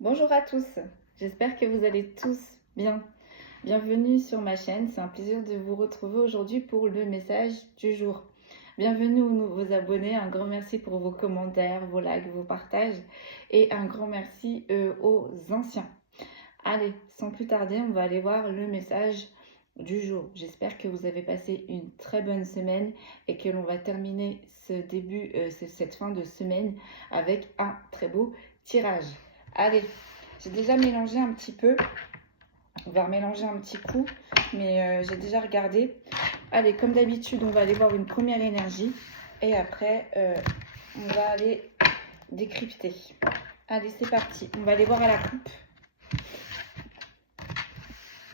Bonjour à tous, j'espère que vous allez tous bien. Bienvenue sur ma chaîne, c'est un plaisir de vous retrouver aujourd'hui pour le message du jour. Bienvenue aux nouveaux abonnés, un grand merci pour vos commentaires, vos likes, vos partages et un grand merci aux anciens. Allez, sans plus tarder, on va aller voir le message du jour. J'espère que vous avez passé une très bonne semaine et que l'on va terminer cette fin de semaine avec un très beau tirage. Allez, j'ai déjà mélangé un petit peu. On va remélanger un petit coup, mais j'ai déjà regardé. Allez, comme d'habitude, on va aller voir une première énergie et après, on va aller décrypter. Allez, c'est parti. On va aller voir à la coupe.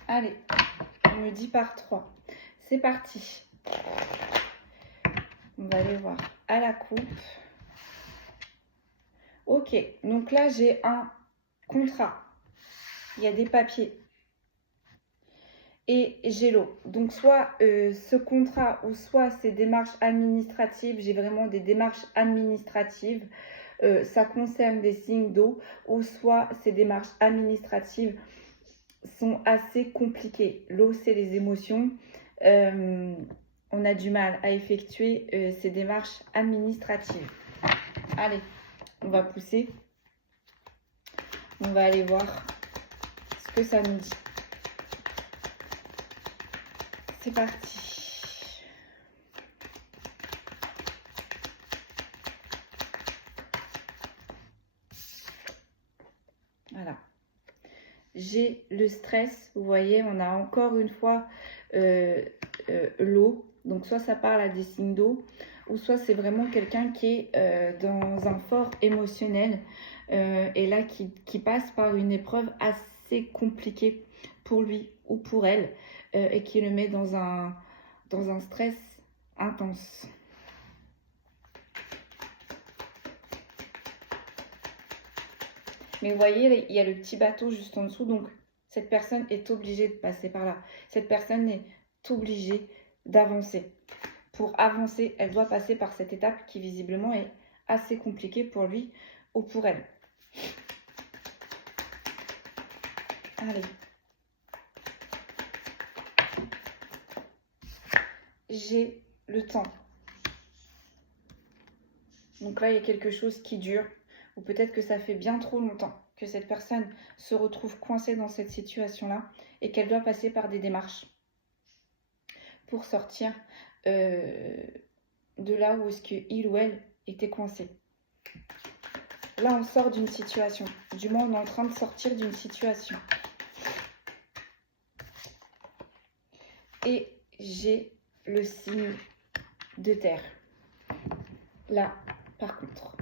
Allez, on me dit par 3. C'est parti. On va aller voir à la coupe. Ok, donc là, j'ai un contrat. Il y a des papiers. Et j'ai l'eau. Donc soit ce contrat ou soit ces démarches administratives, j'ai vraiment des démarches administratives, ça concerne des signes d'eau, ou soit ces démarches administratives sont assez compliquées. L'eau, c'est les émotions. On a du mal à effectuer ces démarches administratives. Allez, on va pousser. On va aller voir ce que ça nous dit. C'est parti. Voilà. J'ai le stress. Vous voyez, on a encore une fois l'eau. Donc, soit ça parle à des signes d'eau, ou soit c'est vraiment quelqu'un qui est dans un fort émotionnel et là qui passe par une épreuve assez compliquée pour lui ou pour elle et qui le met dans un stress intense. Mais vous voyez, il y a le petit bateau juste en dessous, donc cette personne est obligée de passer par là. Cette personne est obligée d'avancer. Pour avancer, elle doit passer par cette étape qui visiblement est assez compliquée pour lui ou pour elle. Allez. J'ai le temps. Donc là, il y a quelque chose qui dure, ou peut-être que ça fait bien trop longtemps que cette personne se retrouve coincée dans cette situation-là et qu'elle doit passer par des démarches pour sortir de là où est-ce qu'il ou elle était coincé. Là, on sort d'une situation. Du moins, on est en train de sortir d'une situation. Et j'ai le signe de terre. Là, par contre.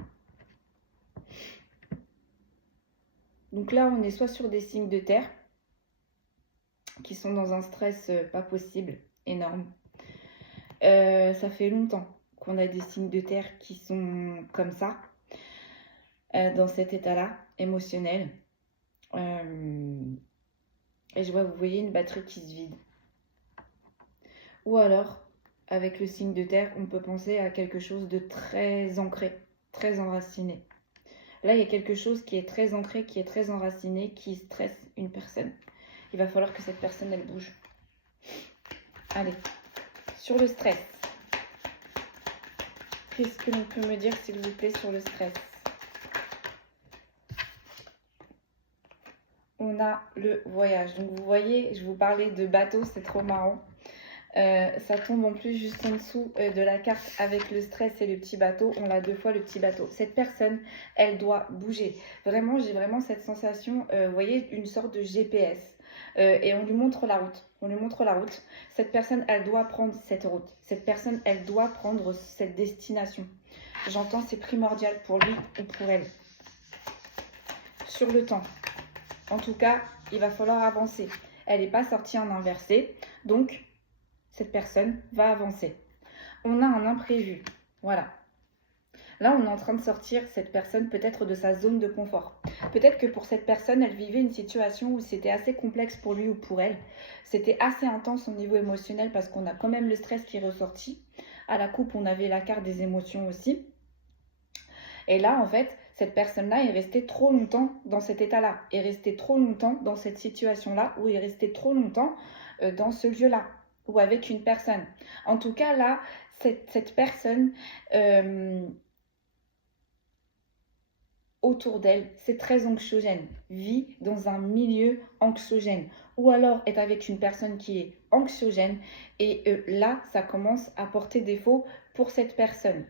Donc là, on est soit sur des signes de terre qui sont dans un stress pas possible, énorme. Ça fait longtemps qu'on a des signes de terre qui sont comme ça, dans cet état-là, émotionnel. Et je vois, vous voyez, une batterie qui se vide. Ou alors, avec le signe de terre, on peut penser à quelque chose de très ancré, très enraciné. Là, il y a quelque chose qui est très ancré, qui est très enraciné, qui stresse une personne. Il va falloir que cette personne, elle bouge. Allez, sur le stress. Qu'est-ce que l'on peut me dire, s'il vous plaît, sur le stress? On a le voyage. Donc, vous voyez, je vous parlais de bateau, c'est trop marrant. Ça tombe en plus juste en dessous de la carte avec le stress et le petit bateau. On l'a 2 fois, le petit bateau. Cette personne, elle doit bouger. Vraiment, j'ai vraiment cette sensation, vous voyez, une sorte de GPS. Et on lui montre la route. On lui montre la route. Cette personne, elle doit prendre cette route. Cette personne, elle doit prendre cette destination. J'entends, c'est primordial pour lui ou pour elle. Sur le temps. En tout cas, il va falloir avancer. Elle n'est pas sortie en inversé. Donc, cette personne va avancer. On a un imprévu. Voilà. Là, on est en train de sortir cette personne peut-être de sa zone de confort. Peut-être que pour cette personne, elle vivait une situation où c'était assez complexe pour lui ou pour elle. C'était assez intense au niveau émotionnel parce qu'on a quand même le stress qui est ressorti. À la coupe, on avait la carte des émotions aussi. Et là, en fait, cette personne-là est restée trop longtemps dans cet état-là, est restée trop longtemps dans cette situation-là, ou est restée trop longtemps dans ce lieu-là, ou avec une personne. En tout cas, là, cette personne autour d'elle, c'est très anxiogène, vit dans un milieu anxiogène, ou alors est avec une personne qui est anxiogène, et là, ça commence à porter défaut pour cette personne.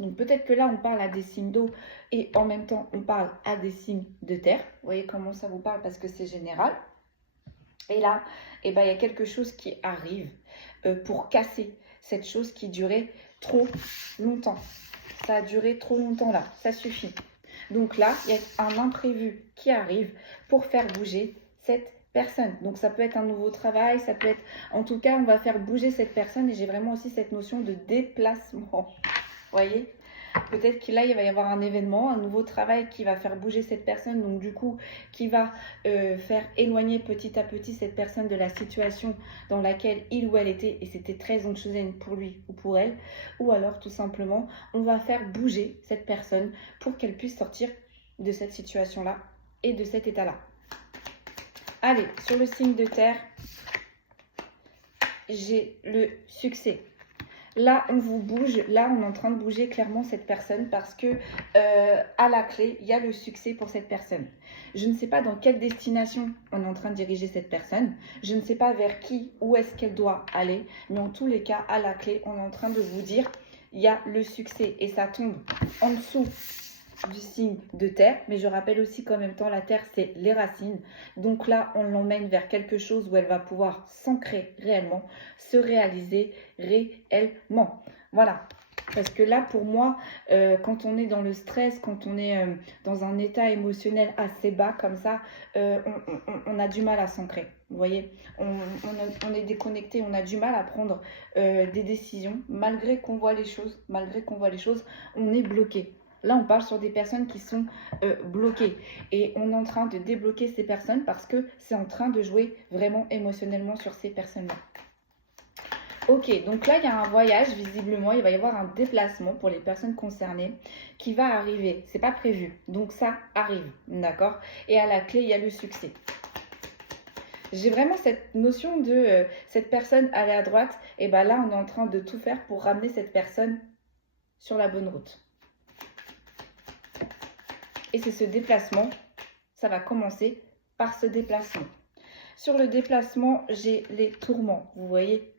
Donc peut-être que là, on parle à des signes d'eau et en même temps, on parle à des signes de terre. Vous voyez comment ça vous parle parce que c'est général. Et là, eh ben, il y a quelque chose qui arrive pour casser cette chose qui durait trop longtemps. Ça a duré trop longtemps là, ça suffit. Donc là, il y a un imprévu qui arrive pour faire bouger cette personne. Donc ça peut être un nouveau travail, ça peut être... En tout cas, on va faire bouger cette personne et j'ai vraiment aussi cette notion de déplacement. Vous voyez, peut-être qu'il là, il va y avoir un événement, un nouveau travail qui va faire bouger cette personne, donc du coup, qui va faire éloigner petit à petit cette personne de la situation dans laquelle il ou elle était, et c'était très anxiogène pour lui ou pour elle, ou alors tout simplement, on va faire bouger cette personne pour qu'elle puisse sortir de cette situation-là et de cet état-là. Allez, sur le signe de terre, j'ai le succès. Là, on vous bouge, là, on est en train de bouger clairement cette personne parce que à la clé, il y a le succès pour cette personne. Je ne sais pas dans quelle destination on est en train de diriger cette personne. Je ne sais pas vers qui, où est-ce qu'elle doit aller. Mais en tous les cas, à la clé, on est en train de vous dire, il y a le succès et ça tombe en dessous du signe de terre, mais je rappelle aussi qu'en même temps la terre c'est les racines, donc là on l'emmène vers quelque chose où elle va pouvoir s'ancrer réellement, se réaliser réellement, voilà. Parce que là pour moi quand on est dans le stress, quand on est dans un état émotionnel assez bas comme ça, on a du mal à s'ancrer, vous voyez, on est déconnecté, on a du mal à prendre des décisions malgré qu'on voit les choses, on est bloqué. Là, on parle sur des personnes qui sont bloquées et on est en train de débloquer ces personnes parce que c'est en train de jouer vraiment émotionnellement sur ces personnes-là. Ok, donc là, il y a un voyage, visiblement, il va y avoir un déplacement pour les personnes concernées qui va arriver. C'est pas prévu, donc ça arrive, d'accord? Et à la clé, il y a le succès. J'ai vraiment cette notion de cette personne aller à droite, et bien là, on est en train de tout faire pour ramener cette personne sur la bonne route. Et c'est ce déplacement, ça va commencer par ce déplacement. Sur le déplacement, j'ai les tourments, vous voyez.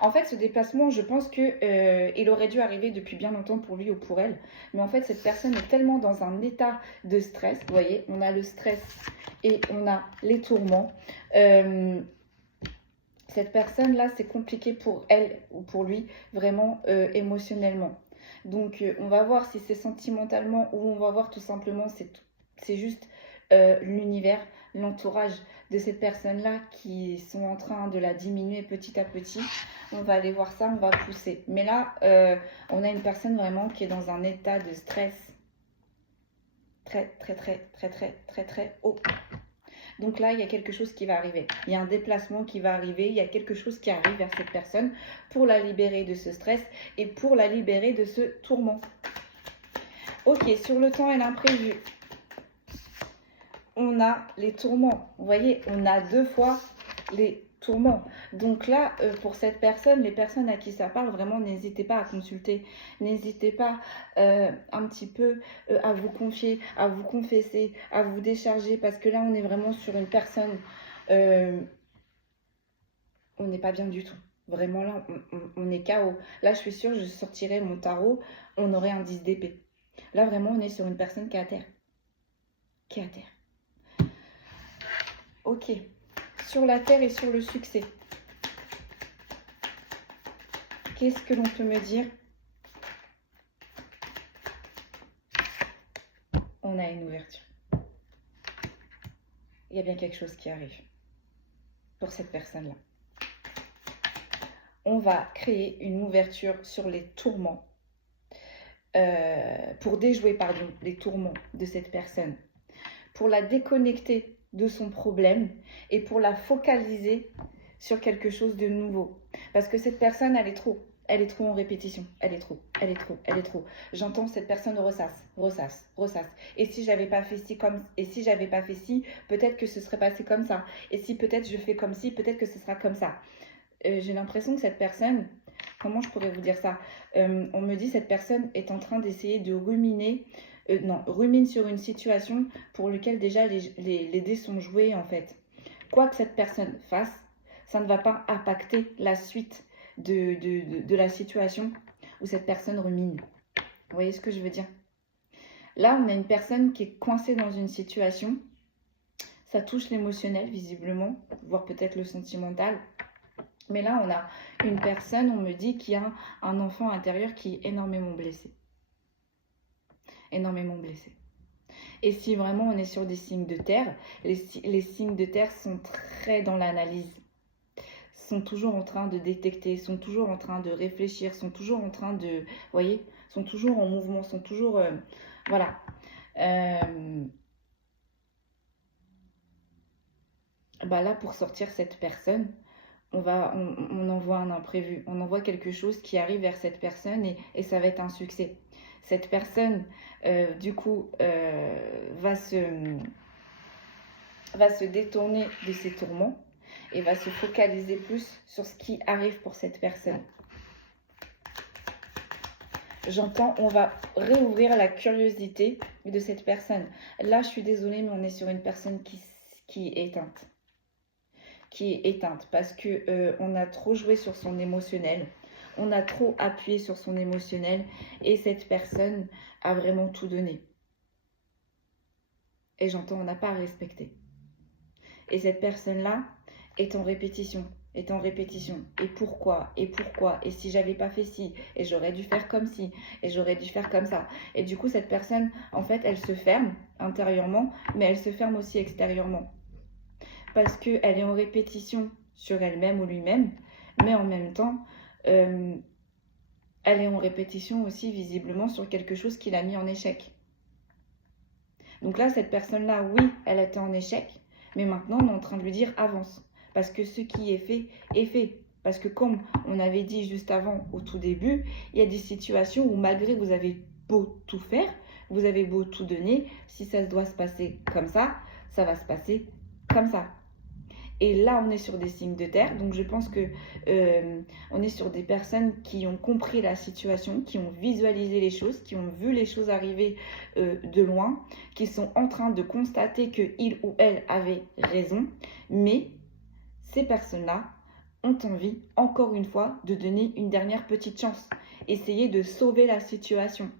En fait, ce déplacement, je pense qu'il aurait dû arriver depuis bien longtemps pour lui ou pour elle. Mais en fait, cette personne est tellement dans un état de stress, vous voyez, on a le stress et on a les tourments. Cette personne-là, c'est compliqué pour elle ou pour lui, vraiment émotionnellement. Donc, on va voir si c'est sentimentalement ou on va voir tout simplement, c'est juste l'univers, l'entourage de cette personne-là qui sont en train de la diminuer petit à petit. On va aller voir ça, on va pousser. Mais là, on a une personne vraiment qui est dans un état de stress très haut. Donc là, il y a quelque chose qui va arriver. Il y a un déplacement qui va arriver. Il y a quelque chose qui arrive vers cette personne pour la libérer de ce stress et pour la libérer de ce tourment. Ok, sur le temps et l'imprévu, on a les tourments. Vous voyez, on a deux fois les tourments. Donc là, pour cette personne, les personnes à qui ça parle, vraiment, n'hésitez pas à consulter. N'hésitez pas un petit peu à vous confier, à vous confesser, à vous décharger. Parce que là, on est vraiment sur une personne... on n'est pas bien du tout. Vraiment, là, on est KO. Là, je suis sûre, je sortirais mon tarot, on aurait un 10 d'épée. Là, vraiment, on est sur une personne qui est à terre. Qui est à terre. Ok. Sur la terre et sur le succès. Qu'est-ce que l'on peut me dire? On a une ouverture. Il y a bien quelque chose qui arrive pour cette personne-là. On va créer une ouverture sur les tourments, pour déjouer, les tourments de cette personne, pour la déconnecter de son problème et pour la focaliser sur quelque chose de nouveau. Parce que cette personne, elle est trop. Elle est trop en répétition. Elle est trop. J'entends cette personne ressasse. Et si j'avais pas fait ci comme... Et si j'avais pas fait ci, peut-être que ce serait passé comme ça. Et si peut-être je fais comme ci, peut-être que ce sera comme ça. J'ai l'impression que cette personne... Comment je pourrais vous dire ça? On me dit cette personne est en train d'essayer de ruminer... rumine sur une situation pour laquelle déjà les dés sont joués en fait. Quoi que cette personne fasse, ça ne va pas impacter la suite de la situation où cette personne rumine. Vous voyez ce que je veux dire? Là, on a une personne qui est coincée dans une situation. Ça touche l'émotionnel, visiblement, voire peut-être le sentimental. Mais là, on a une personne, on me dit, qui a un enfant intérieur qui est énormément blessé. Énormément blessé. Et si vraiment on est sur des signes de terre, les signes de terre sont très dans l'analyse. Sont toujours en train de détecter, sont toujours en train de réfléchir, sont toujours en train de... Vous voyez, sont toujours en mouvement, sont toujours... voilà. Bah là, pour sortir cette personne, on envoie un imprévu. On envoie quelque chose qui arrive vers cette personne et ça va être un succès. Cette personne, du coup, va se détourner de ses tourments et va se focaliser plus sur ce qui arrive pour cette personne. J'entends, on va réouvrir la curiosité de cette personne. Là, je suis désolée, mais on est sur une personne qui est éteinte. Qui est éteinte parce que on a trop joué sur son émotionnel. On a trop appuyé sur son émotionnel et cette personne a vraiment tout donné. Et j'entends, on n'a pas à respecter. Et cette personne-là est en répétition, Et pourquoi Et si j'avais pas fait ci, et j'aurais dû faire comme ci, et j'aurais dû faire comme ça. Et du coup, cette personne, en fait, elle se ferme intérieurement, mais elle se ferme aussi extérieurement. Parce qu'elle est en répétition sur elle-même ou lui-même, mais en même temps, elle est en répétition aussi visiblement sur quelque chose qui l'a mis en échec. Donc là, cette personne-là, oui, elle était en échec, mais maintenant, on est en train de lui dire avance. Parce que ce qui est fait, est fait. Parce que comme on avait dit juste avant, au tout début, il y a des situations où malgré que vous avez beau tout faire, vous avez beau tout donner, si ça doit se passer comme ça va se passer comme ça. Et là, on est sur des signes de terre. Donc, je pense que on est sur des personnes qui ont compris la situation, qui ont visualisé les choses, qui ont vu les choses arriver de loin, qui sont en train de constater qu'il ou elle avait raison. Mais ces personnes-là ont envie, encore une fois, de donner une dernière petite chance. Essayer de sauver la situation.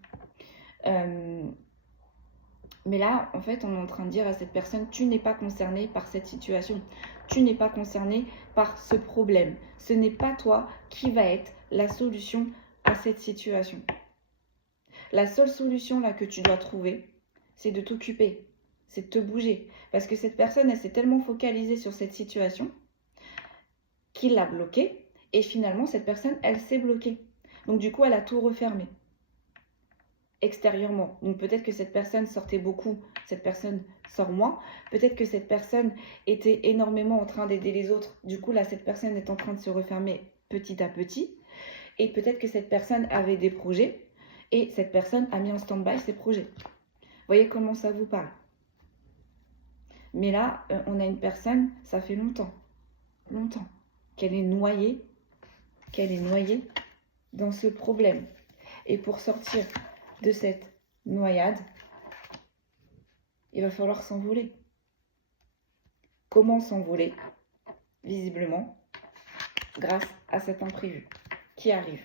Mais là, en fait, on est en train de dire à cette personne, tu n'es pas concerné par cette situation. Tu n'es pas concerné par ce problème. Ce n'est pas toi qui va être la solution à cette situation. La seule solution là que tu dois trouver, c'est de t'occuper, c'est de te bouger. Parce que cette personne, elle s'est tellement focalisée sur cette situation qu'il l'a bloquée. Et finalement, cette personne, elle s'est bloquée. Donc du coup, elle a tout refermé. Extérieurement. Donc peut-être que cette personne sortait beaucoup, cette personne sort moins. Peut-être que cette personne était énormément en train d'aider les autres. Du coup, là, cette personne est en train de se refermer petit à petit. Et peut-être que cette personne avait des projets et cette personne a mis en stand-by ses projets. Vous voyez comment ça vous parle? Mais là, on a une personne, ça fait longtemps, qu'elle est noyée dans ce problème. Et pour sortir de cette noyade, il va falloir s'envoler. Comment s'envoler? Visiblement, grâce à cet imprévu qui arrive.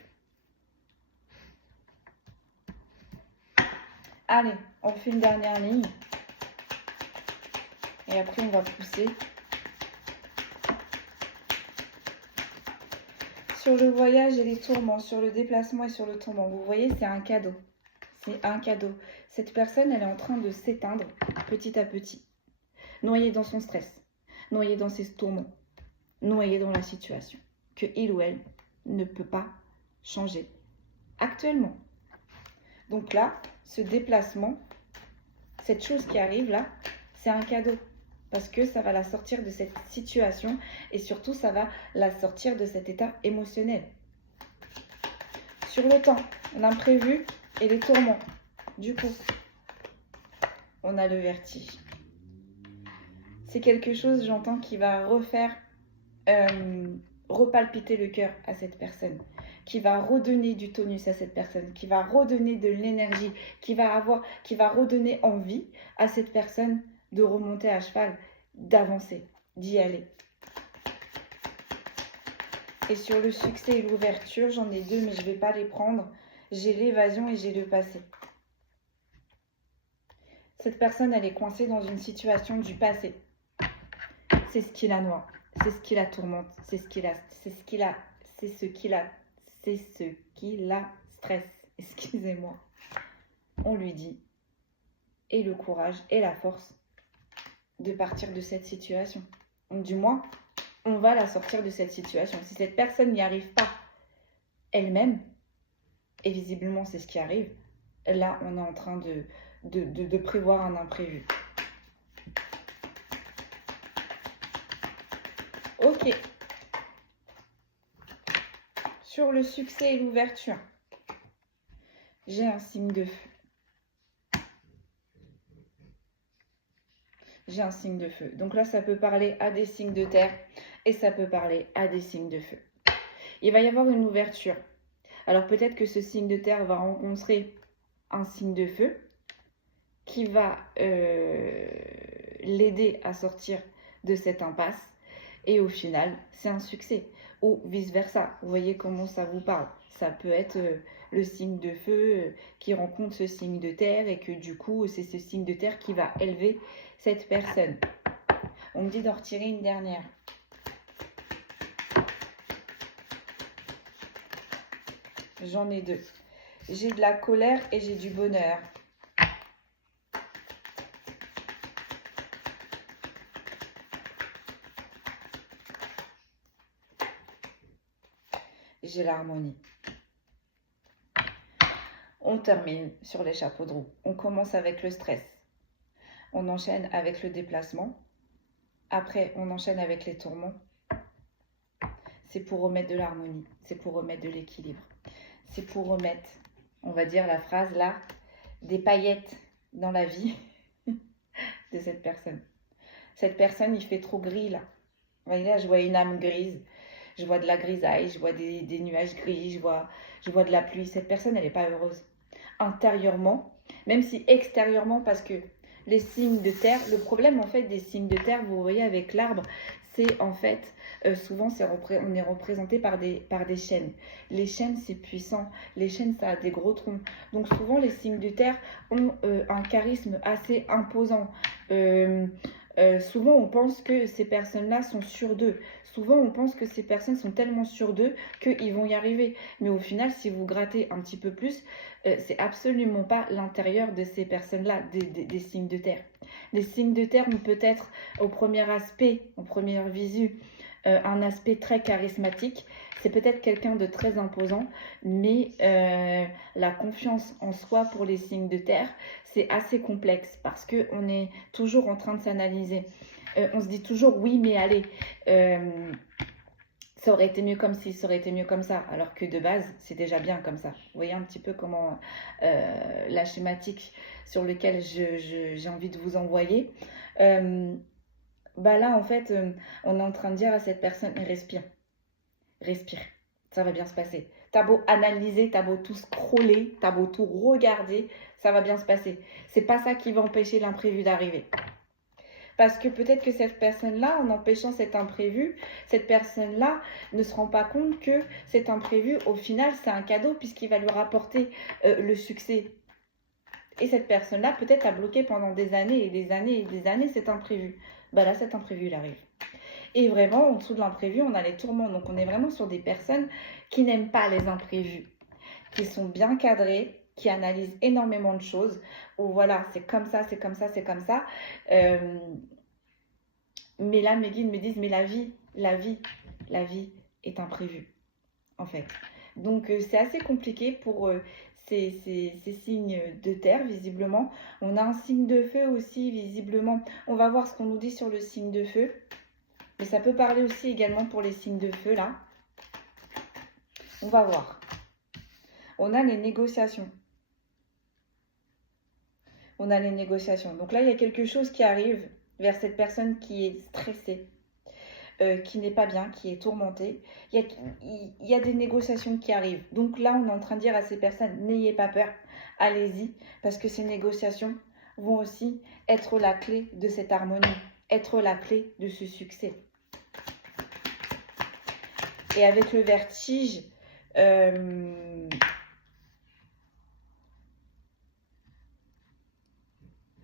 Allez, on fait une dernière ligne. Et après, on va pousser. Sur le voyage et les tourments, sur le déplacement et sur le tourment. Vous voyez, c'est un cadeau. C'est un cadeau. Cette personne, elle est en train de s'éteindre petit à petit. Noyée dans son stress. Noyée dans ses tourments. Noyée dans la situation. Que il ou elle ne peut pas changer actuellement. Donc là, ce déplacement, cette chose qui arrive là, c'est un cadeau. Parce que ça va la sortir de cette situation et surtout, ça va la sortir de cet état émotionnel. Sur le temps, l'imprévu et les tourments. Du coup, on a le vertige. C'est quelque chose, j'entends, qui va repalpiter le cœur à cette personne, qui va redonner du tonus à cette personne, qui va redonner de l'énergie, qui va redonner envie à cette personne de remonter à cheval, d'avancer, d'y aller. Et sur le succès et l'ouverture, j'en ai deux, mais je ne vais pas les prendre. J'ai l'évasion et j'ai le passé. Cette personne, elle est coincée dans une situation du passé. C'est ce qui la noie, c'est ce qui la tourmente, c'est ce qui la stresse. Excusez-moi. On lui dit, et le courage et la force de partir de cette situation. Donc, du moins, on va la sortir de cette situation. Si cette personne n'y arrive pas elle-même, et visiblement c'est ce qui arrive, là on est en train de prévoir un imprévu. Ok. Sur le succès et l'ouverture, j'ai un signe de feu. J'ai un signe de feu. Donc là, ça peut parler à des signes de terre et ça peut parler à des signes de feu. Il va y avoir une ouverture. Alors peut-être que ce signe de terre va rencontrer un signe de feu qui va l'aider à sortir de cette impasse. Et au final, c'est un succès. Ou vice-versa. Vous voyez comment ça vous parle. Ça peut être le signe de feu qui rencontre ce signe de terre et que du coup, c'est ce signe de terre qui va élever cette personne. On me dit d'en retirer une dernière. J'en ai deux. J'ai de la colère et j'ai du bonheur. J'ai l'harmonie. On termine sur les chapeaux de roue. On commence avec le stress. On enchaîne avec le déplacement. Après, on enchaîne avec les tourments. C'est pour remettre de l'harmonie. C'est pour remettre de l'équilibre. C'est pour remettre, on va dire la phrase là, des paillettes dans la vie de cette personne. Cette personne, il fait trop gris là. Vous voyez là, je vois une âme grise. Je vois de la grisaille, je vois des nuages gris, je vois de la pluie. Cette personne, elle n'est pas heureuse. Intérieurement, même si extérieurement, parce que les signes de terre, le problème en fait des signes de terre, vous voyez avec l'arbre, c'est en fait, souvent on est représenté par des chênes. Les chênes, c'est puissant. Les chênes, ça a des gros troncs. Donc souvent, les signes de terre ont un charisme assez imposant. Souvent, on pense que ces personnes-là sont sûres d'eux. Souvent, on pense que ces personnes sont tellement sûres d'eux qu'ils vont y arriver. Mais au final, si vous grattez un petit peu plus, c'est absolument pas l'intérieur de ces personnes-là, des signes de terre. Les signes de terre ont peut-être, au premier aspect, en première visu, un aspect très charismatique. C'est peut-être quelqu'un de très imposant, mais la confiance en soi pour les signes de terre, c'est assez complexe parce qu'on est toujours en train de s'analyser. On se dit toujours oui, mais allez, ça aurait été mieux comme ci, ça aurait été mieux comme ça, alors que de base, c'est déjà bien comme ça. Vous voyez un petit peu comment la schématique sur laquelle j'ai envie de vous envoyer. Bah là, en fait, on est en train de dire à cette personne, respire, respire, ça va bien se passer. T'as beau analyser, t'as beau tout scroller, t'as beau tout regarder, ça va bien se passer. C'est pas ça qui va empêcher l'imprévu d'arriver. Parce que peut-être que cette personne-là, en empêchant cet imprévu, cette personne-là ne se rend pas compte que cet imprévu, au final, c'est un cadeau puisqu'il va lui rapporter le succès. Et cette personne-là, peut-être, a bloqué pendant des années et des années et des années cet imprévu. Bah là, cet imprévu, il arrive. Et vraiment, en dessous de l'imprévu, on a les tourments. Donc, on est vraiment sur des personnes qui n'aiment pas les imprévus, qui sont bien cadrées, qui analysent énormément de choses, où voilà, c'est comme ça, c'est comme ça, c'est comme ça. Mais là, mes guides me disent, mais la vie est imprévue, en fait. Donc, c'est assez compliqué pour ces signes de terre, visiblement. On a un signe de feu aussi, visiblement. On va voir ce qu'on nous dit sur le signe de feu. Mais ça peut parler aussi également pour les signes de feu, là. On va voir. On a les négociations. On a les négociations. Donc là, il y a quelque chose qui arrive vers cette personne qui est stressée, qui n'est pas bien, qui est tourmentée. Il y a des négociations qui arrivent. Donc là, on est en train de dire à ces personnes, n'ayez pas peur, allez-y, parce que ces négociations vont aussi être la clé de cette harmonie, être la clé de ce succès. Et avec le vertige,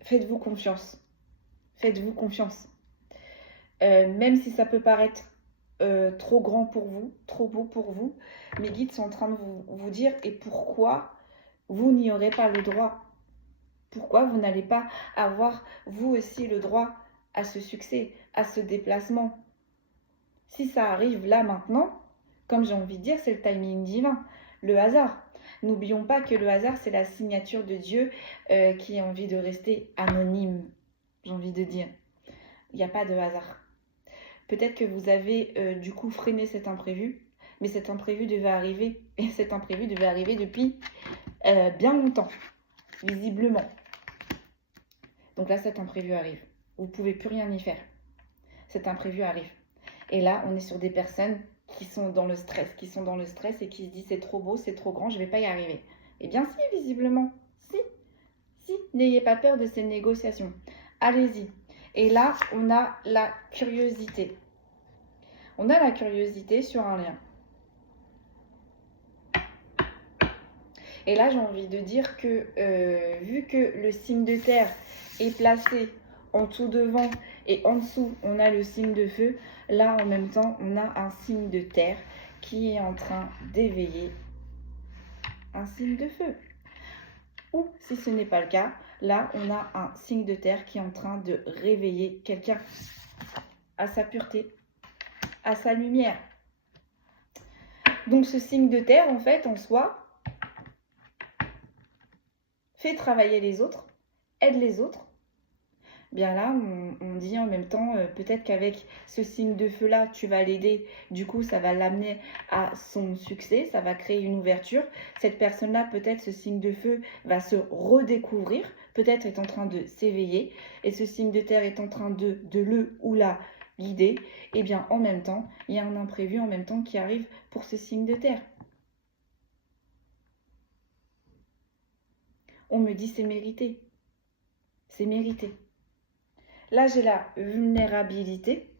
faites-vous confiance. Faites-vous confiance. Même si ça peut paraître trop grand pour vous, trop beau pour vous, mes guides sont en train de vous dire et pourquoi vous n'y aurez pas le droit. Pourquoi vous n'allez pas avoir vous aussi le droit à ce succès, à ce déplacement. Si ça arrive là maintenant, comme j'ai envie de dire, c'est le timing divin, le hasard. N'oublions pas que le hasard, c'est la signature de Dieu qui a envie de rester anonyme, j'ai envie de dire. Il n'y a pas de hasard. Peut-être que vous avez du coup freiné cet imprévu, mais cet imprévu devait arriver, et cet imprévu devait arriver depuis bien longtemps, visiblement. Donc là, cet imprévu arrive. Vous ne pouvez plus rien y faire. Cet imprévu arrive. Et là, on est sur des personnes qui sont dans le stress, et qui se disent c'est trop beau, c'est trop grand, je ne vais pas y arriver. Eh bien si, visiblement. Si, n'ayez pas peur de ces négociations. Allez-y. Et là, on a la curiosité. On a la curiosité sur un lien. Et là, j'ai envie de dire que vu que le signe de terre est placé en tout devant et en dessous, on a le signe de feu, là, en même temps, on a un signe de terre qui est en train d'éveiller un signe de feu. Ou, si ce n'est pas le cas, là, on a un signe de terre qui est en train de réveiller quelqu'un à sa pureté, à sa lumière. Donc, ce signe de terre, en fait, en soi, fait travailler les autres, aide les autres. Bien là, on dit en même temps, peut-être qu'avec ce signe de feu-là, tu vas l'aider. Du coup, ça va l'amener à son succès, ça va créer une ouverture. Cette personne-là, peut-être ce signe de feu va se redécouvrir, peut-être est en train de s'éveiller. Et ce signe de terre est en train de le ou la guider. Et bien, en même temps, il y a un imprévu en même temps qui arrive pour ce signe de terre. On me dit c'est mérité. C'est mérité. Là, j'ai la vulnérabilité,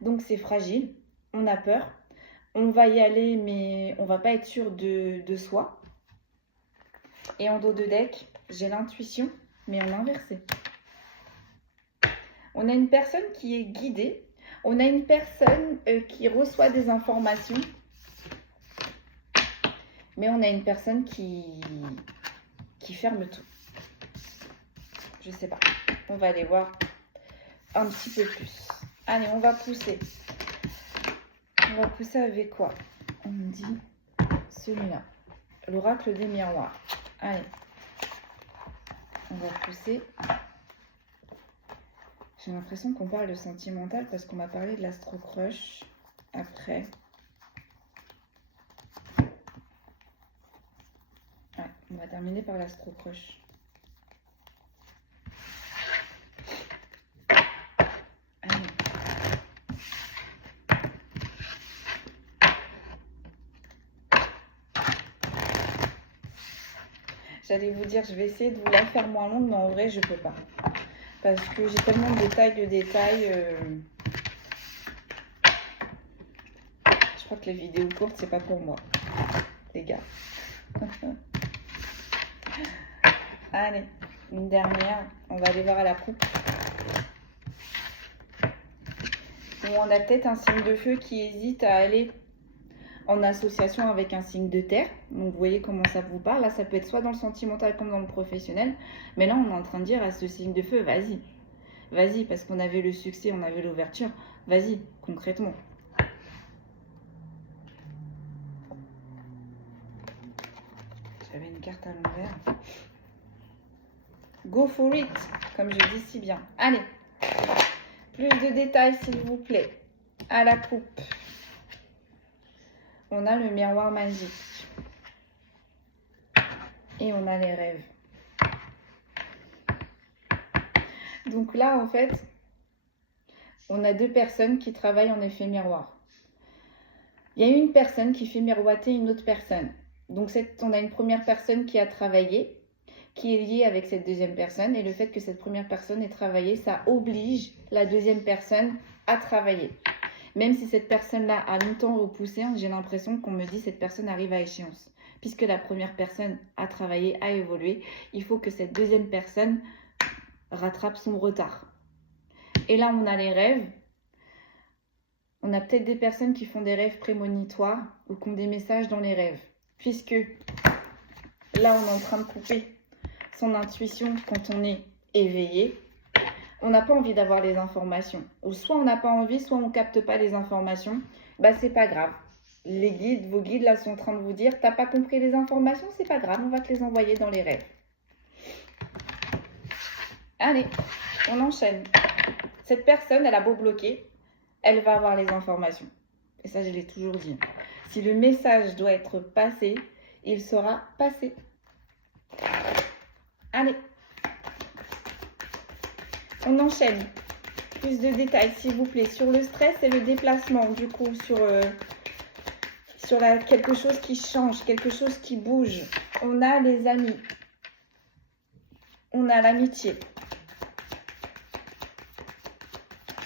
donc c'est fragile, on a peur, on va y aller, mais on ne va pas être sûr de soi. Et en dos de deck, j'ai l'intuition, mais en inversé. On a une personne qui est guidée, on a une personne qui reçoit des informations, mais on a une personne qui ferme tout. Je sais pas, on va aller voir un petit peu plus. Allez, on va pousser. On va pousser avec quoi? On me dit celui-là. L'oracle des miroirs. Allez. On va pousser. J'ai l'impression qu'on parle de sentimental parce qu'on m'a parlé de l'astro crush après. Ouais, on va terminer par l'astro crush. J'allais vous dire, je vais essayer de vous la faire moins longue, mais en vrai, je peux pas. Parce que j'ai tellement de détails. Je crois que les vidéos courtes, c'est pas pour moi, les gars. Allez, une dernière. On va aller voir à la coupe. Où on a peut-être un signe de feu qui hésite à aller en association avec un signe de terre. Donc vous voyez comment ça vous parle. Là, ça peut être soit dans le sentimental comme dans le professionnel. Mais là, on est en train de dire à ce signe de feu, vas-y. Vas-y, parce qu'on avait le succès, on avait l'ouverture. Vas-y, concrètement. J'avais une carte à l'envers. Go for it, comme je dis si bien. Allez, plus de détails s'il vous plaît. À la coupe. On a le miroir magique. Et on a les rêves. Donc là, en fait, on a deux personnes qui travaillent en effet miroir. Il y a une personne qui fait miroiter une autre personne. Donc on a une première personne qui a travaillé, qui est liée avec cette deuxième personne. Et le fait que cette première personne ait travaillé, ça oblige la deuxième personne à travailler. Même si cette personne-là a longtemps repoussé, hein, j'ai l'impression qu'on me dit cette personne arrive à échéance. Puisque la première personne a travaillé, a évolué, il faut que cette deuxième personne rattrape son retard. Et là, on a les rêves. On a peut-être des personnes qui font des rêves prémonitoires ou qui ont des messages dans les rêves. Puisque là, on est en train de couper son intuition quand on est éveillé. On n'a pas envie d'avoir les informations. Ou soit on n'a pas envie, soit on ne capte pas les informations. Bah, c'est pas grave. Les guides, vos guides là sont en train de vous dire, t'as pas compris les informations, c'est pas grave, on va te les envoyer dans les rêves. Allez, on enchaîne. Cette personne, elle a beau bloquer, elle va avoir les informations. Et ça, je l'ai toujours dit. Si le message doit être passé, il sera passé. Allez. On enchaîne. Plus de détails, s'il vous plaît. Sur le stress et le déplacement, du coup, sur quelque chose qui change, quelque chose qui bouge. On a les amis. On a l'amitié.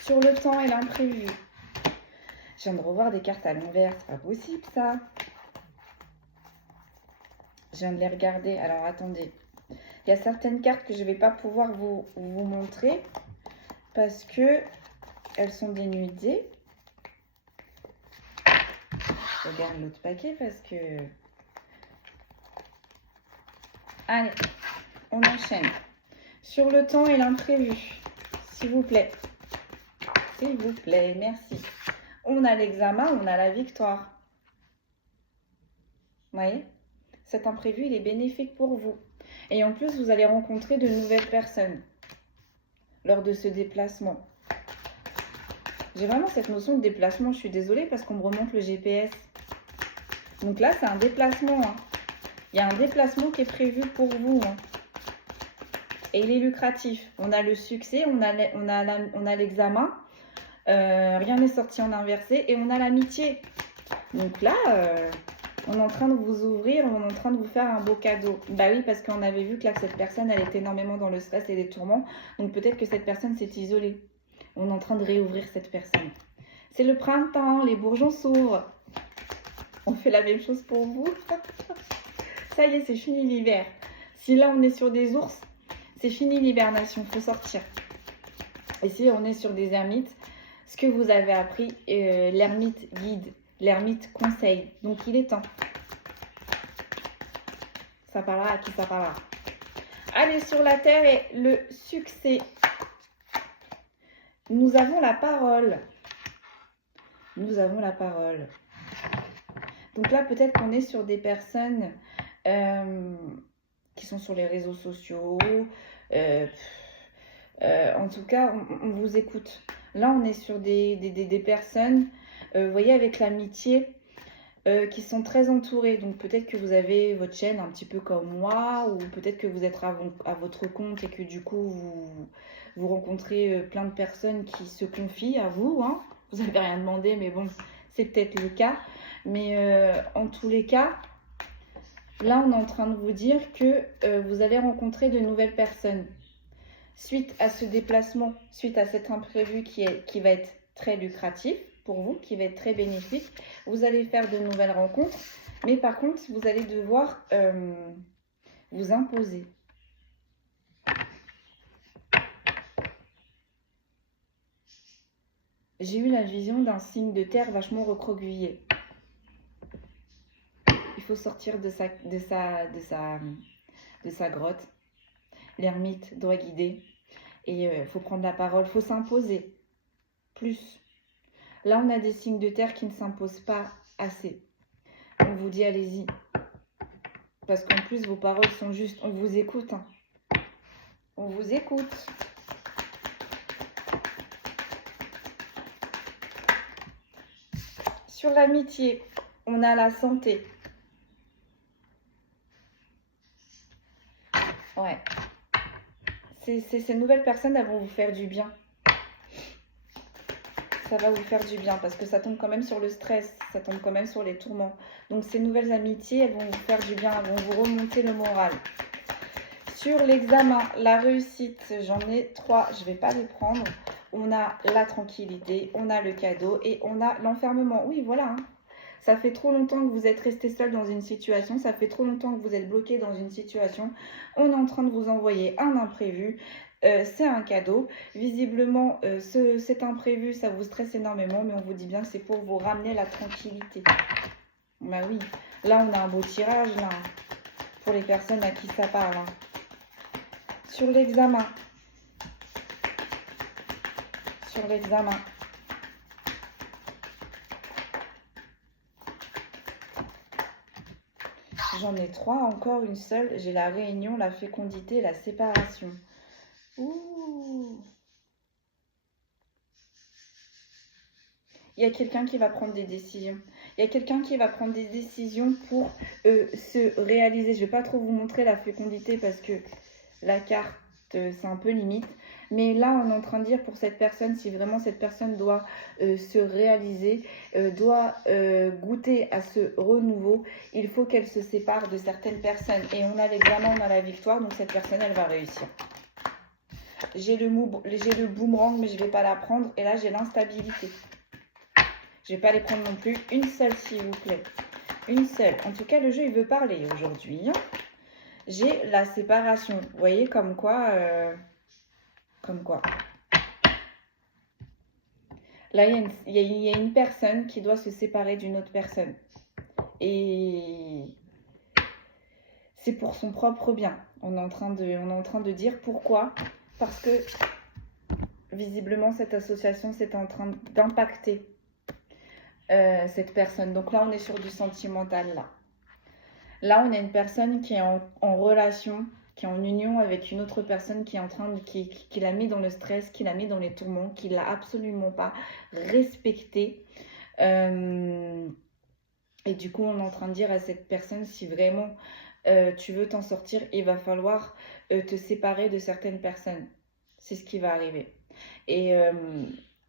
Sur le temps et l'imprévu. Je viens de revoir des cartes à l'envers. C'est pas possible, ça. Je viens de les regarder. Alors, attendez. Il y a certaines cartes que je ne vais pas pouvoir vous montrer parce que elles sont dénudées. Je regarde l'autre paquet parce que... Allez, on enchaîne. Sur le temps et l'imprévu, s'il vous plaît. S'il vous plaît, merci. On a l'examen, on a la victoire. Vous voyez? Cet imprévu, il est bénéfique pour vous. Et en plus, vous allez rencontrer de nouvelles personnes lors de ce déplacement. J'ai vraiment cette notion de déplacement. Je suis désolée parce qu'on me remonte le GPS. Donc là, c'est un déplacement. Hein. Il y a un déplacement qui est prévu pour vous. Hein. Et il est lucratif. On a le succès, on a l'examen. Rien n'est sorti en inversé. Et on a l'amitié. Donc là... on est en train de vous ouvrir, on est en train de vous faire un beau cadeau. Bah oui, parce qu'on avait vu que là, cette personne, elle était énormément dans le stress et les tourments. Donc peut-être que cette personne s'est isolée. On est en train de réouvrir cette personne. C'est le printemps, les bourgeons s'ouvrent. On fait la même chose pour vous. Ça y est, c'est fini l'hiver. Si là, on est sur des ours, c'est fini l'hibernation, il faut sortir. Et si on est sur des ermites, ce que vous avez appris, l'ermite guide. L'ermite conseille. Donc, il est temps. Ça parlera à qui ça parlera. Allez, sur la terre et le succès. Nous avons la parole. Nous avons la parole. Donc là, peut-être qu'on est sur des personnes qui sont sur les réseaux sociaux. En tout cas, on vous écoute. Là, on est sur des personnes... vous voyez, avec l'amitié, qui sont très entourées. Donc peut-être que vous avez votre chaîne un petit peu comme moi, ou peut-être que vous êtes à votre compte et que du coup, vous rencontrez plein de personnes qui se confient à vous. Hein. Vous n'avez rien demandé, mais bon, c'est peut-être le cas. Mais en tous les cas, là, on est en train de vous dire que vous allez rencontrer de nouvelles personnes. Suite à ce déplacement, suite à cet imprévu qui va être très lucratif, pour vous, qui va être très bénéfique. Vous allez faire de nouvelles rencontres, mais par contre, vous allez devoir vous imposer. J'ai eu la vision d'un signe de terre vachement recroquevillé. Il faut sortir de sa grotte. L'ermite doit guider. Et il faut prendre la parole, il faut s'imposer. Plus. Là, on a des signes de terre qui ne s'imposent pas assez. On vous dit, allez-y. Parce qu'en plus, vos paroles sont justes. On vous écoute. Hein. On vous écoute. Sur l'amitié, on a la santé. ces nouvelles personnes, elles vont vous faire du bien. Ça va vous faire du bien parce que ça tombe quand même sur le stress, ça tombe quand même sur les tourments. Donc ces nouvelles amitiés, elles vont vous faire du bien, elles vont vous remonter le moral. Sur l'examen, la réussite, j'en ai 3, je ne vais pas les prendre. On a la tranquillité, on a le cadeau et on a l'enfermement. Oui, voilà. Ça fait trop longtemps que vous êtes resté seul dans une situation, ça fait trop longtemps que vous êtes bloqué dans une situation. On est en train de vous envoyer un imprévu. C'est un cadeau. Visiblement, cet imprévu, ça vous stresse énormément, mais on vous dit bien que c'est pour vous ramener la tranquillité. Bah oui, là, on a un beau tirage, là, pour les personnes à qui ça parle. Hein. Sur l'examen. Sur l'examen. J'en ai 3, encore une seule. J'ai la réunion, la fécondité, la séparation. Ouh. Il y a quelqu'un qui va prendre des décisions. Il y a quelqu'un qui va prendre des décisions pour se réaliser. Je ne vais pas trop vous montrer la fécondité parce que la carte, c'est un peu limite. Mais là, on est en train de dire pour cette personne, si vraiment cette personne doit se réaliser, doit goûter à ce renouveau, il faut qu'elle se sépare de certaines personnes. Et on a l'examen, on a la victoire, donc cette personne, elle va réussir. J'ai le boomerang, mais je ne vais pas la prendre. Et là, j'ai l'instabilité. Je ne vais pas les prendre non plus. Une seule, s'il vous plaît. Une seule. En tout cas, le jeu, il veut parler aujourd'hui. J'ai la séparation. Vous voyez, comme quoi... Là, il y a une personne qui doit se séparer d'une autre personne. Et c'est pour son propre bien. On est en train de dire pourquoi. Parce que, visiblement, cette association, c'est en train d'impacter cette personne. Donc là, on est sur du sentimental, là. Là, on a une personne qui est en relation, qui est en union avec une autre personne qui est en train de, qui l'a mis dans le stress, qui l'a mis dans les tourments, qui l'a absolument pas respecté. Et du coup, on est en train de dire à cette personne, si vraiment tu veux t'en sortir, il va falloir te séparer de certaines personnes. C'est ce qui va arriver. Et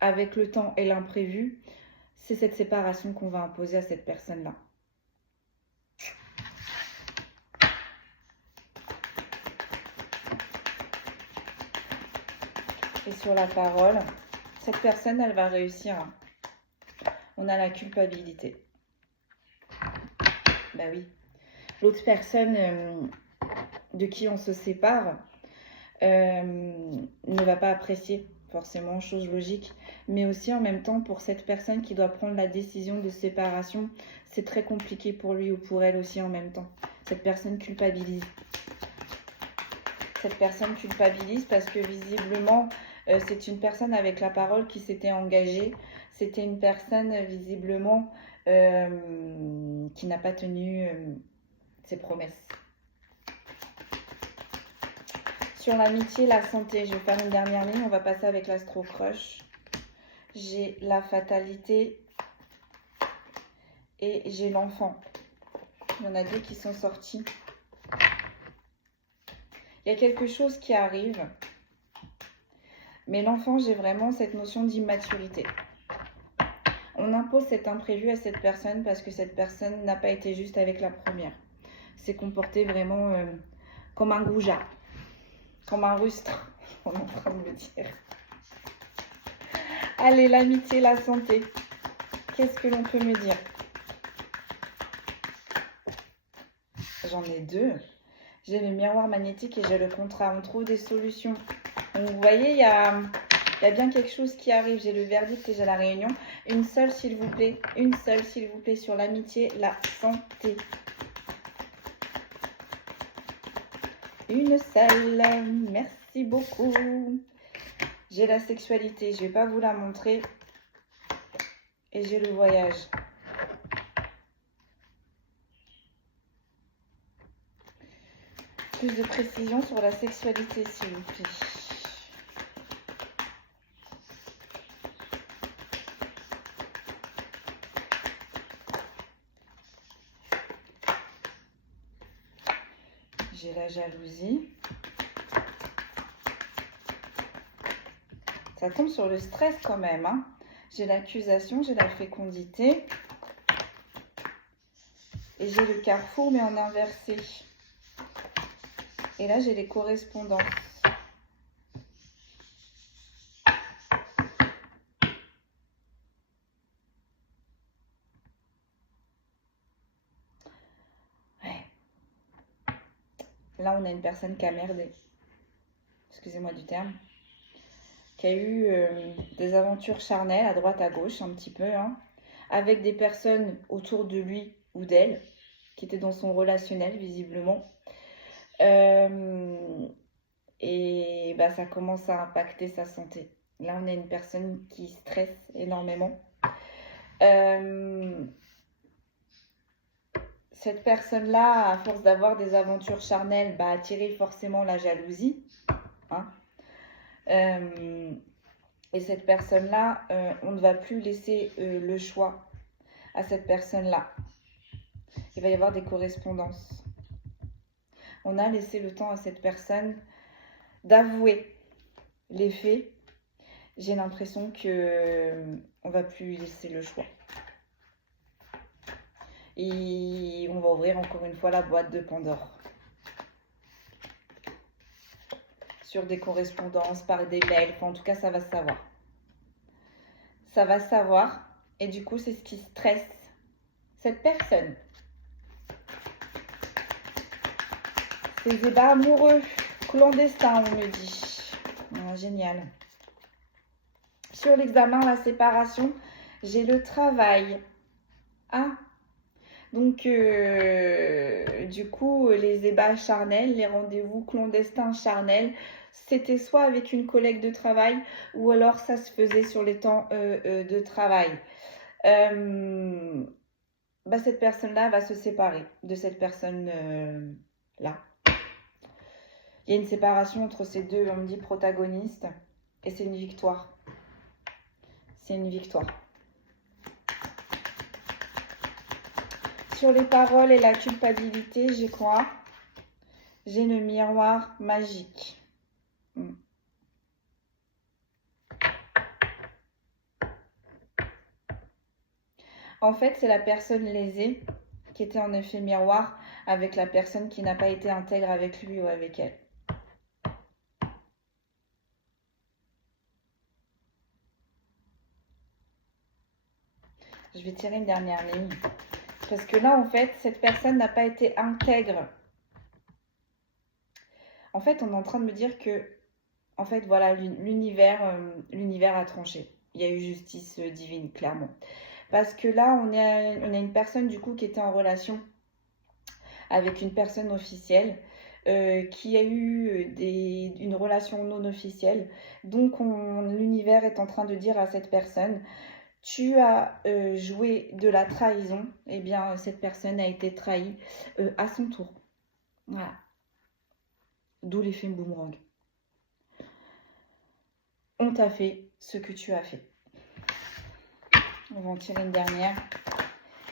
avec le temps et l'imprévu, c'est cette séparation qu'on va imposer à cette personne-là. Et sur la parole, cette personne, elle va réussir. On a la culpabilité. Bah oui. L'autre personne de qui on se sépare ne va pas apprécier forcément, chose logique. Mais aussi en même temps, pour cette personne qui doit prendre la décision de séparation, c'est très compliqué pour lui ou pour elle aussi en même temps. Cette personne culpabilise. Cette personne culpabilise parce que visiblement, c'est une personne avec la parole qui s'était engagée. C'était une personne visiblement qui n'a pas tenu ses promesses. Sur l'amitié, la santé, je vais faire une dernière ligne. On va passer avec l'astro crush. J'ai la fatalité et j'ai l'enfant. Il y en a 2 qui sont sortis. Il y a quelque chose qui arrive. Mais l'enfant, j'ai vraiment cette notion d'immaturité. On impose cet imprévu à cette personne parce que cette personne n'a pas été juste avec la première. C'est comporté vraiment comme un goujat, comme un rustre, on est en train de me dire. Allez, l'amitié, la santé. Qu'est-ce que l'on peut me dire? J'en ai 2. J'ai le miroir magnétique et j'ai le contrat. On trouve des solutions. Donc, vous voyez, il y a bien quelque chose qui arrive. J'ai le verdict et j'ai la réunion. Une seule, s'il vous plaît. Une seule, s'il vous plaît, sur l'amitié, la santé. Une seule. Merci beaucoup. J'ai la sexualité. Je ne vais pas vous la montrer. Et j'ai le voyage. Plus de précision sur la sexualité, s'il vous plaît. J'ai la jalousie. Ça tombe sur le stress quand même. Hein. J'ai l'accusation, j'ai la fécondité. Et j'ai le carrefour, mais en inversé. Et là, j'ai les correspondances. Ouais. Là, on a une personne qui a merdé. Excusez-moi du terme. Qui a eu des aventures charnelles à droite, à gauche, un petit peu. Hein, avec des personnes autour de lui ou d'elle, qui étaient dans son relationnel, visiblement. Et bah, ça commence à impacter sa santé. Là, on a une personne qui stresse énormément. Cette personne-là, à force d'avoir des aventures charnelles, va attirer forcément la jalousie. Hein. Et cette personne-là, on ne va plus laisser le choix à cette personne-là. Il va y avoir des correspondances. On a laissé le temps à cette personne d'avouer les faits. J'ai l'impression qu'on ne va plus laisser le choix. Et on va ouvrir encore une fois la boîte de Pandore. Sur des correspondances, par des mails, enfin, en tout cas ça va se savoir. Ça va se savoir et du coup c'est ce qui stresse cette personne. Ces ébats amoureux, clandestins on me dit. Ah, génial. Sur l'examen, la séparation, j'ai le travail. Ah, donc du coup les ébats charnels, les rendez-vous clandestins charnels, c'était soit avec une collègue de travail ou alors ça se faisait sur les temps de travail. Bah, cette personne-là va se séparer de cette personne-là. Il y a une séparation entre ces deux, on me dit, protagonistes. Et c'est une victoire. C'est une victoire. Sur les paroles et la culpabilité, j'ai quoi? J'ai le miroir magique. En fait, c'est la personne lésée qui était en effet miroir avec la personne qui n'a pas été intègre avec lui ou avec elle. Je vais tirer une dernière ligne. Parce que là, en fait, cette personne n'a pas été intègre. En fait, on est en train de me dire que, en fait, voilà, l'univers a tranché. Il y a eu justice divine, clairement. Parce que là, on a une personne, du coup, qui était en relation avec une personne officielle, qui a eu une relation non officielle. Donc, l'univers est en train de dire à cette personne, tu as joué de la trahison, eh bien, cette personne a été trahie à son tour. Voilà. D'où l'effet boomerang. On t'a fait ce que tu as fait. On va en tirer une dernière.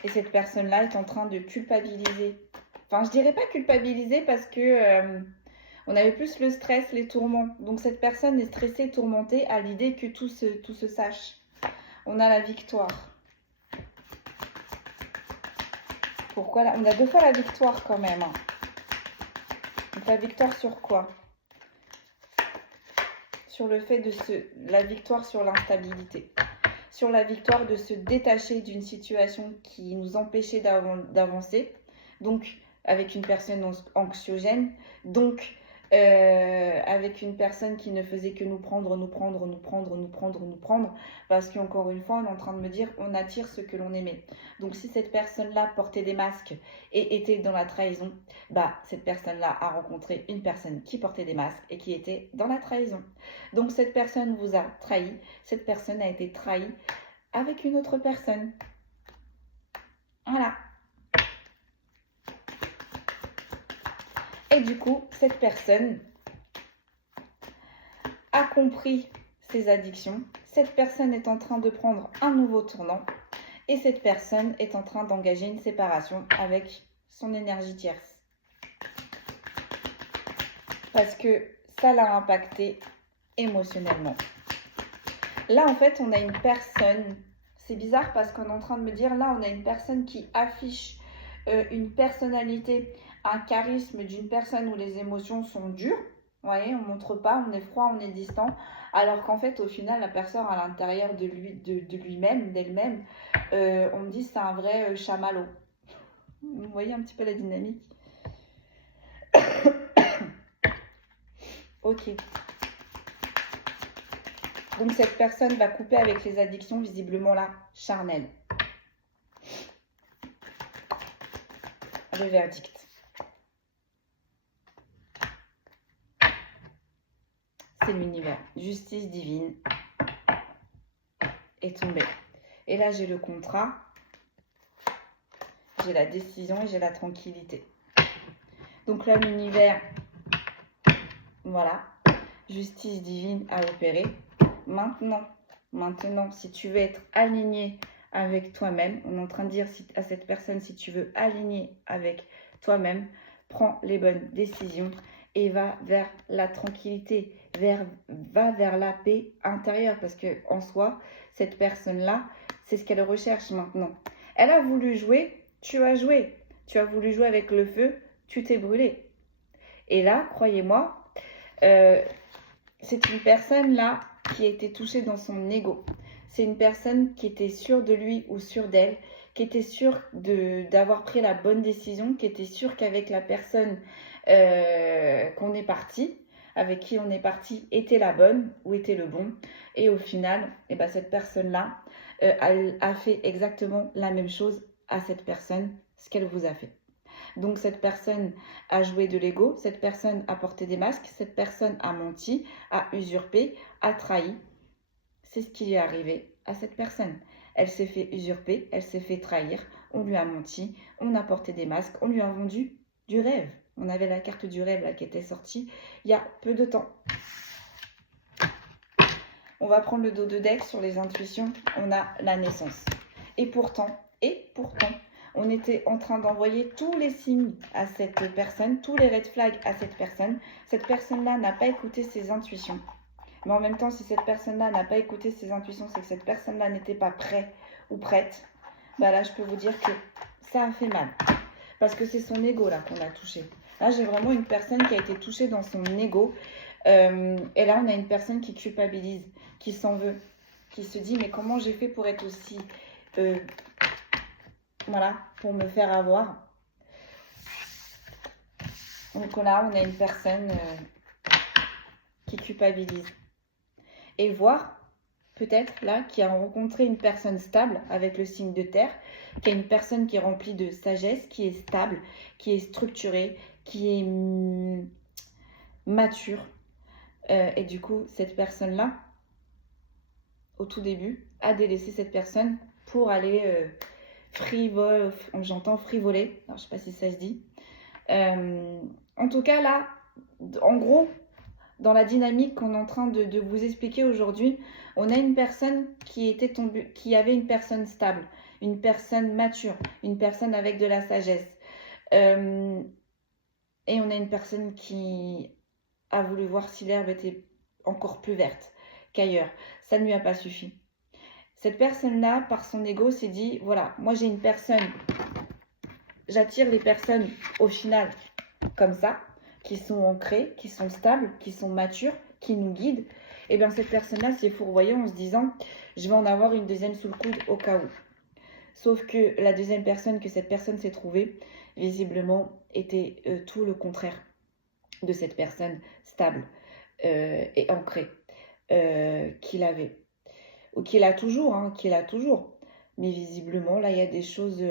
Et cette personne-là est en train de culpabiliser. Enfin, je dirais pas culpabiliser parce que on avait plus le stress, les tourments. Donc cette personne est stressée et tourmentée à l'idée que tout se sache. On a la victoire. Pourquoi là? On a 2 fois la victoire quand même. Donc la victoire sur quoi? Sur le fait de la victoire sur l'instabilité. Sur la victoire de se détacher d'une situation qui nous empêchait d'avancer. Donc avec une personne anxiogène. Donc avec une personne qui ne faisait que nous prendre. Parce qu'encore une fois, on est en train de me dire, on attire ce que l'on aimait. Donc si cette personne-là portait des masques et était dans la trahison, bah cette personne-là a rencontré une personne qui portait des masques et qui était dans la trahison. Donc cette personne vous a trahi, cette personne a été trahie avec une autre personne. Voilà. Et du coup, cette personne a compris ses addictions. Cette personne est en train de prendre un nouveau tournant. Et cette personne est en train d'engager une séparation avec son énergie tierce. Parce que ça l'a impacté émotionnellement. Là, en fait, on a une personne. C'est bizarre parce qu'on est en train de me dire, là, on a une personne qui affiche une personnalité, un charisme d'une personne où les émotions sont dures. Vous voyez, on ne montre pas, on est froid, on est distant. Alors qu'en fait, au final, la personne à l'intérieur de lui-même, d'elle-même, on me dit c'est un vrai chamallow. Vous voyez un petit peu la dynamique. Ok. Donc cette personne va couper avec les addictions visiblement là, charnelles. Le verdict. C'est l'univers. Justice divine est tombée. Et là, j'ai le contrat, j'ai la décision et j'ai la tranquillité. Donc là, l'univers, voilà, justice divine a opéré. Maintenant, si tu veux être aligné avec toi-même, on est en train de dire à cette personne, si tu veux aligner avec toi-même, prends les bonnes décisions et va vers la tranquillité, va vers la paix intérieure. Parce que en soi, cette personne-là, c'est ce qu'elle recherche maintenant. Elle a voulu jouer, tu as joué. Tu as voulu jouer avec le feu, tu t'es brûlé. Et là, croyez-moi, c'est une personne là qui a été touchée dans son ego. C'est une personne qui était sûre de lui ou sûre d'elle, qui était sûre d'avoir pris la bonne décision, qui était sûre qu'avec la personne qu'on est parti, avec qui on est parti, était la bonne ou était le bon. Et au final, eh ben, cette personne-là a fait exactement la même chose à cette personne, ce qu'elle vous a fait. Donc cette personne a joué de l'ego, cette personne a porté des masques, cette personne a menti, a usurpé, a trahi. C'est ce qui est arrivé à cette personne. Elle s'est fait usurper, elle s'est fait trahir, on lui a menti, on a porté des masques, on lui a vendu du rêve. On avait la carte du rêve là, qui était sortie il y a peu de temps. On va prendre le dos de deck sur les intuitions. On a la naissance. Et pourtant, on était en train d'envoyer tous les signes à cette personne, tous les red flags à cette personne. Cette personne-là n'a pas écouté ses intuitions. Mais en même temps, si cette personne-là n'a pas écouté ses intuitions, c'est que cette personne-là n'était pas prêt ou prête. Bah là, je peux vous dire que ça a fait mal. Parce que c'est son ego là qu'on a touché. Là, j'ai vraiment une personne qui a été touchée dans son ego. Et là, on a une personne qui culpabilise, qui s'en veut, qui se dit mais comment j'ai fait pour être aussi... voilà, pour me faire avoir. Donc là, on a une personne qui culpabilise. Et voir, peut-être là, qui a rencontré une personne stable avec le signe de terre, qui a une personne qui est remplie de sagesse, qui est stable, qui est structurée, qui est mature. Et du coup, cette personne-là, au tout début, a délaissé cette personne pour aller j'entends frivoler, alors, je sais pas si ça se dit. En tout cas, là, en gros, dans la dynamique qu'on est en train de vous expliquer aujourd'hui, on a une personne qui avait une personne stable, une personne mature, une personne avec de la sagesse. Et on a une personne qui a voulu voir si l'herbe était encore plus verte qu'ailleurs. Ça ne lui a pas suffi. Cette personne-là, par son ego, s'est dit, voilà, moi j'ai une personne, j'attire les personnes au final comme ça, qui sont ancrées, qui sont stables, qui sont matures, qui nous guident. Et bien cette personne-là s'est fourvoyée en se disant, je vais en avoir une deuxième sous le coude au cas où. Sauf que la deuxième personne que cette personne s'est trouvée, visiblement, était tout le contraire de cette personne stable et ancrée qu'il avait. Ou qu'il a toujours, hein, qu'il a toujours. Mais visiblement, là, il y a des choses...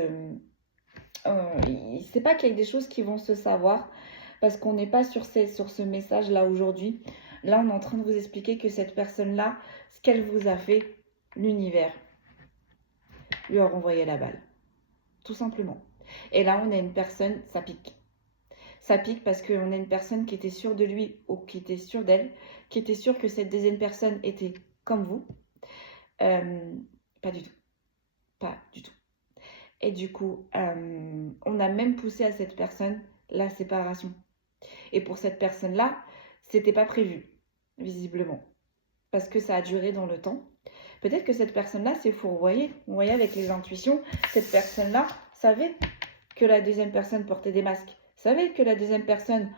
c'est pas qu'il y a des choses qui vont se savoir, parce qu'on n'est pas sur ce message-là aujourd'hui. Là, on est en train de vous expliquer que cette personne-là, ce qu'elle vous a fait, l'univers lui a renvoyé la balle. Tout simplement. Et là, on a une personne, ça pique. Ça pique parce qu'on a une personne qui était sûre de lui ou qui était sûre d'elle, qui était sûre que cette deuxième personne était comme vous. Pas du tout. Pas du tout. Et du coup, on a même poussé à cette personne la séparation. Et pour cette personne-là, c'était pas prévu, visiblement. Parce que ça a duré dans le temps. Peut-être que cette personne-là s'est fourvoyée. Vous voyez, avec les intuitions, cette personne-là savait que la deuxième personne portait des masques, savait que la deuxième personne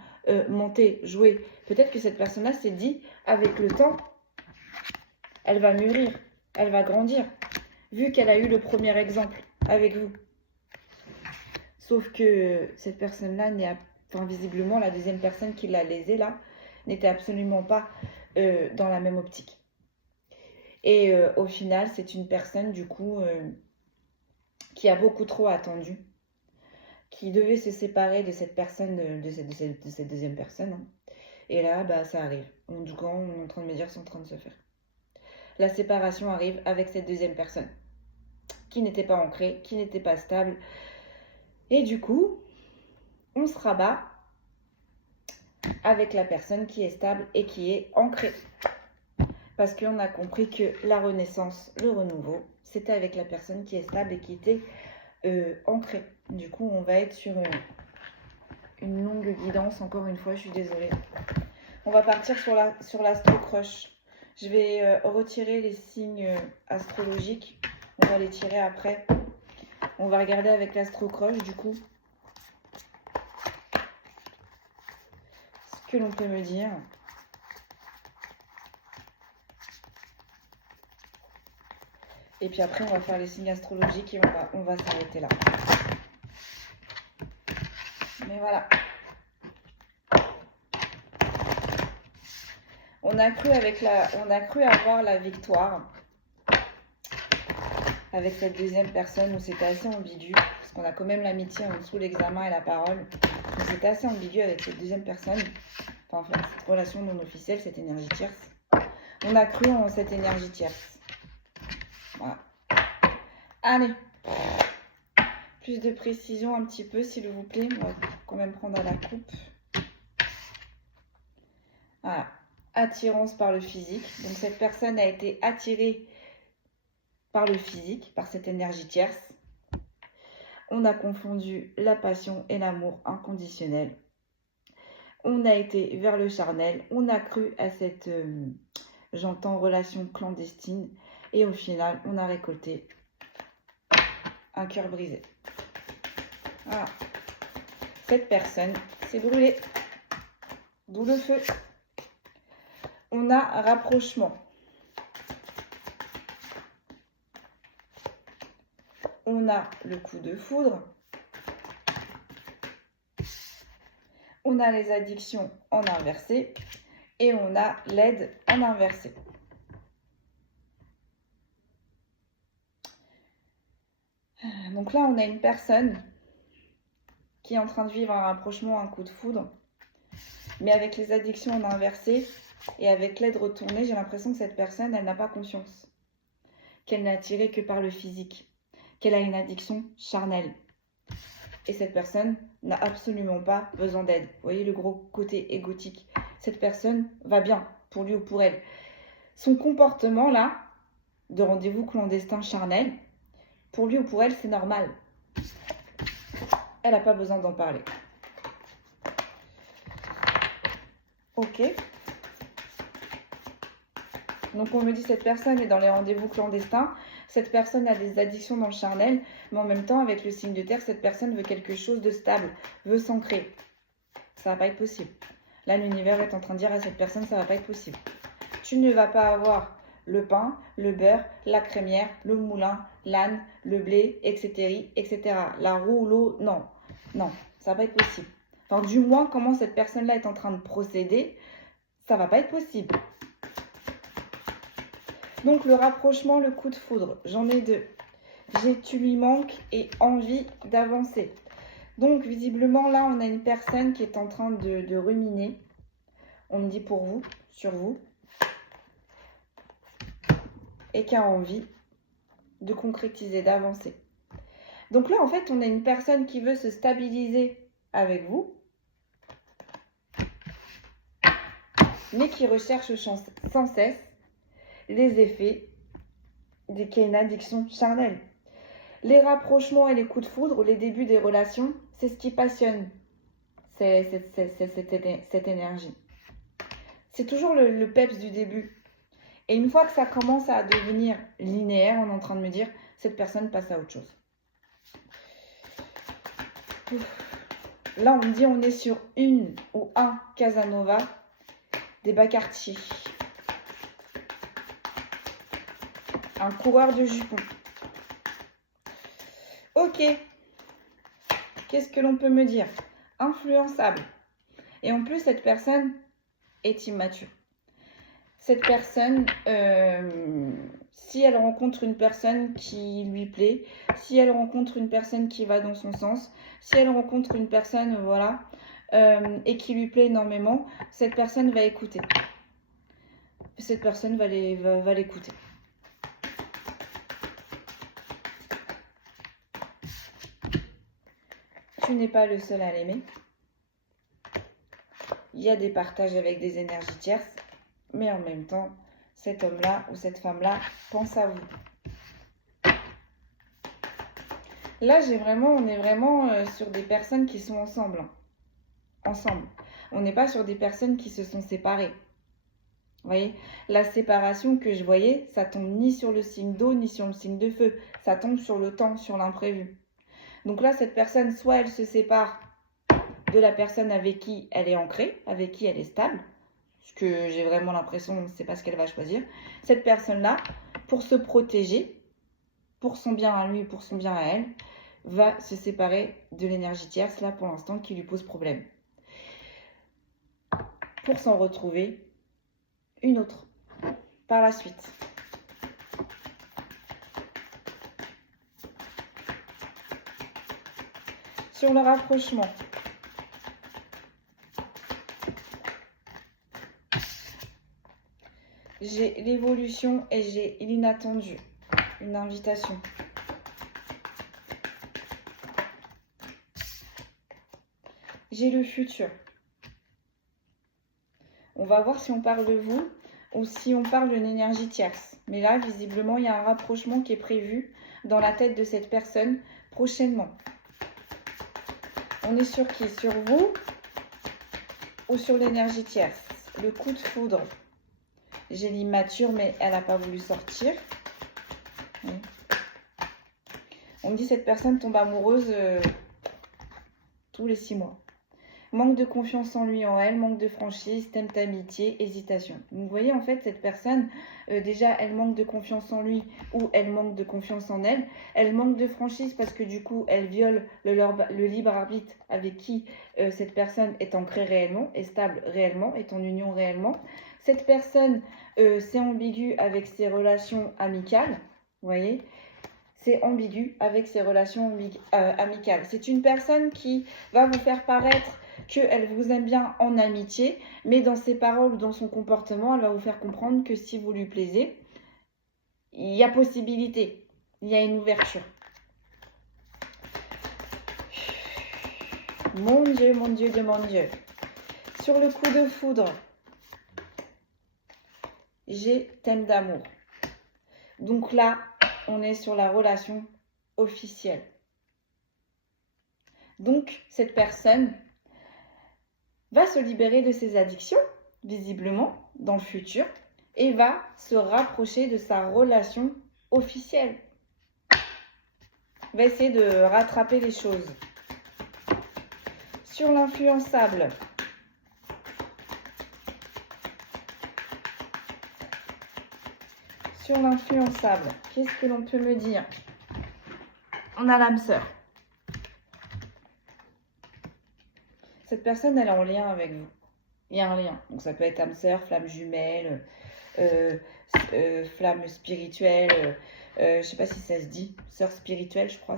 mentait, jouait. Peut-être que cette personne-là s'est dit, avec le temps, elle va mûrir, elle va grandir, vu qu'elle a eu le premier exemple avec vous. Sauf que cette personne-là enfin, visiblement, la deuxième personne qui l'a lésée là, n'était absolument pas dans la même optique. Et au final, c'est une personne du coup qui a beaucoup trop attendu, qui devait se séparer de cette personne, de cette deuxième personne. Hein. Et là, bah, ça arrive. En tout cas, on est en train de me dire, c'est en train de se faire. La séparation arrive avec cette deuxième personne, qui n'était pas ancrée, qui n'était pas stable. Et du coup, on se rabat avec la personne qui est stable et qui est ancrée. Parce qu'on a compris que la renaissance, le renouveau, c'était avec la personne qui est stable et qui était ancrée. Du coup, on va être sur une longue guidance. Encore une fois, je suis désolée. On va partir sur l'astro-crush. Je vais retirer les signes astrologiques. On va les tirer après. On va regarder avec l'astro-crush, du coup, ce que l'on peut me dire. Et puis après, on va faire les signes astrologiques et on va s'arrêter là. Mais voilà. On a cru avoir la victoire avec cette deuxième personne où c'était assez ambigu. Parce qu'on a quand même l'amitié en dessous, l'examen et la parole. Donc c'était assez ambigu avec cette deuxième personne. Enfin, cette relation non officielle, cette énergie tierce. On a cru en cette énergie tierce. Voilà. Allez. Plus de précision un petit peu, s'il vous plaît. On va quand même prendre à la coupe. Voilà. Attirance par le physique. Donc cette personne a été attirée par le physique, par cette énergie tierce. On a confondu la passion et l'amour inconditionnel. On a été vers le charnel. On a cru à cette, j'entends, relation clandestine. Et au final, on a récolté un cœur brisé. Voilà. Cette personne s'est brûlée. D'où le feu. On a rapprochement. On a le coup de foudre. On a les addictions en inversé. Et on a l'aide en inversé. Donc là, on a une personne qui est en train de vivre un rapprochement, un coup de foudre. Mais avec les addictions en inversé et avec l'aide retournée, j'ai l'impression que cette personne, elle n'a pas conscience. Qu'elle n'est attirée que par le physique. Qu'elle a une addiction charnelle. Et cette personne n'a absolument pas besoin d'aide. Vous voyez le gros côté égotique. Cette personne va bien, pour lui ou pour elle. Son comportement là, de rendez-vous clandestin charnel, pour lui ou pour elle, c'est normal. Elle n'a pas besoin d'en parler. Ok. Donc on me dit cette personne est dans les rendez-vous clandestins, cette personne a des addictions dans le charnel, mais en même temps avec le signe de terre, cette personne veut quelque chose de stable, veut s'ancrer. Ça va pas être possible. Là l'univers est en train de dire à cette personne ça va pas être possible. Tu ne vas pas avoir le pain, le beurre, la crémière, le moulin, l'âne, le blé, etc., etc. La roue, l'eau, non. Non, ça va pas être possible. Enfin, du moins, comment cette personne-là est en train de procéder, ça va pas être possible. Donc, le rapprochement, le coup de foudre, j'en ai deux. Tu lui manques et envie d'avancer. Donc, visiblement, là, on a une personne qui est en train de ruminer. On me dit pour vous, sur vous. Et qui a envie de concrétiser, d'avancer. Donc là, en fait, on a une personne qui veut se stabiliser avec vous, mais qui recherche sans cesse les effets qu'il y a une addiction charnelle. Les rapprochements et les coups de foudre, les débuts des relations, c'est ce qui passionne cette énergie. C'est toujours le peps du début. Et une fois que ça commence à devenir linéaire, on est en train de me dire, cette personne passe à autre chose. Là, on me dit, on est sur une ou un Casanova des bas quartiers. Un coureur de jupons. Ok. Qu'est-ce que l'on peut me dire? Influençable. Et en plus, cette personne est immature. Cette personne, si elle rencontre une personne qui lui plaît, si elle rencontre une personne qui va dans son sens, si elle rencontre une personne, voilà, et qui lui plaît énormément, cette personne va écouter. Cette personne va l'écouter. Tu n'es pas le seul à l'aimer. Il y a des partages avec des énergies tierces, mais en même temps, cet homme-là ou cette femme-là pense à vous. Là, on est vraiment sur des personnes qui sont ensemble. Ensemble. On n'est pas sur des personnes qui se sont séparées. Vous voyez, la séparation que je voyais, ça tombe ni sur le signe d'eau, ni sur le signe de feu. Ça tombe sur le temps, sur l'imprévu. Donc là, cette personne, soit elle se sépare de la personne avec qui elle est ancrée, avec qui elle est stable, ce que j'ai vraiment l'impression, c'est pas ce qu'elle va choisir. Cette personne-là, pour se protéger, pour son bien à lui, pour son bien à elle, va se séparer de l'énergie tierce, là, pour l'instant, qui lui pose problème. Pour s'en retrouver une autre, par la suite. Sur le rapprochement. J'ai l'évolution et j'ai l'inattendu. Une invitation. J'ai le futur. On va voir si on parle de vous ou si on parle d'une énergie tierce. Mais là, visiblement, il y a un rapprochement qui est prévu dans la tête de cette personne prochainement. On est sur qui? Sur vous ou sur l'énergie tierce? Le coup de foudre. J'ai l'immature, mais elle n'a pas voulu sortir. Oui. On me dit cette personne tombe amoureuse tous les 6 mois. Manque de confiance en lui, en elle, manque de franchise, thème d'amitié, hésitation. Donc, vous voyez, en fait, cette personne, déjà, elle manque de confiance en lui ou elle manque de confiance en elle. Elle manque de franchise parce que du coup, elle viole le libre arbitre avec qui cette personne est ancrée réellement, est stable réellement, est en union réellement. Cette personne, c'est ambigu avec ses relations amicales, vous voyez. C'est ambigu avec ses relations amicales. C'est une personne qui va vous faire paraître qu'elle vous aime bien en amitié, mais dans ses paroles ou dans son comportement, elle va vous faire comprendre que si vous lui plaisez, il y a possibilité, il y a une ouverture. Mon Dieu de mon Dieu. Sur le coup de foudre, j'ai thème d'amour. Donc là, on est sur la relation officielle. Donc, cette personne va se libérer de ses addictions, visiblement, dans le futur, et va se rapprocher de sa relation officielle. Va essayer de rattraper les choses. Sur l'influençable. Sur l'influençable, qu'est-ce que l'on peut me dire? On a l'âme sœur. Cette personne, elle est en lien avec vous. Il y a un lien. Donc ça peut être âme sœur, flamme jumelle, flamme spirituelle. Je ne sais pas si ça se dit. Sœur spirituelle, je crois.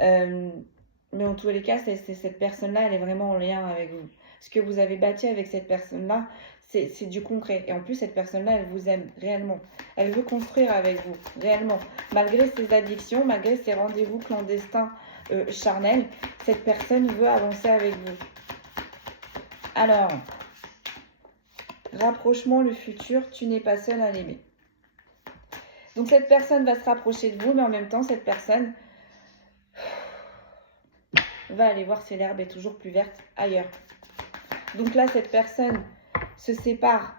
Mais en tous les cas, cette personne-là, elle est vraiment en lien avec vous. Ce que vous avez bâti avec cette personne-là, c'est du concret. Et en plus, cette personne-là, elle vous aime réellement. Elle veut construire avec vous, réellement. Malgré ses addictions, malgré ses rendez-vous clandestins charnels, cette personne veut avancer avec vous. Alors, rapprochement, le futur, tu n'es pas seul à l'aimer. Donc, cette personne va se rapprocher de vous, mais en même temps, cette personne va aller voir si l'herbe est toujours plus verte ailleurs. Donc là, cette personne se sépare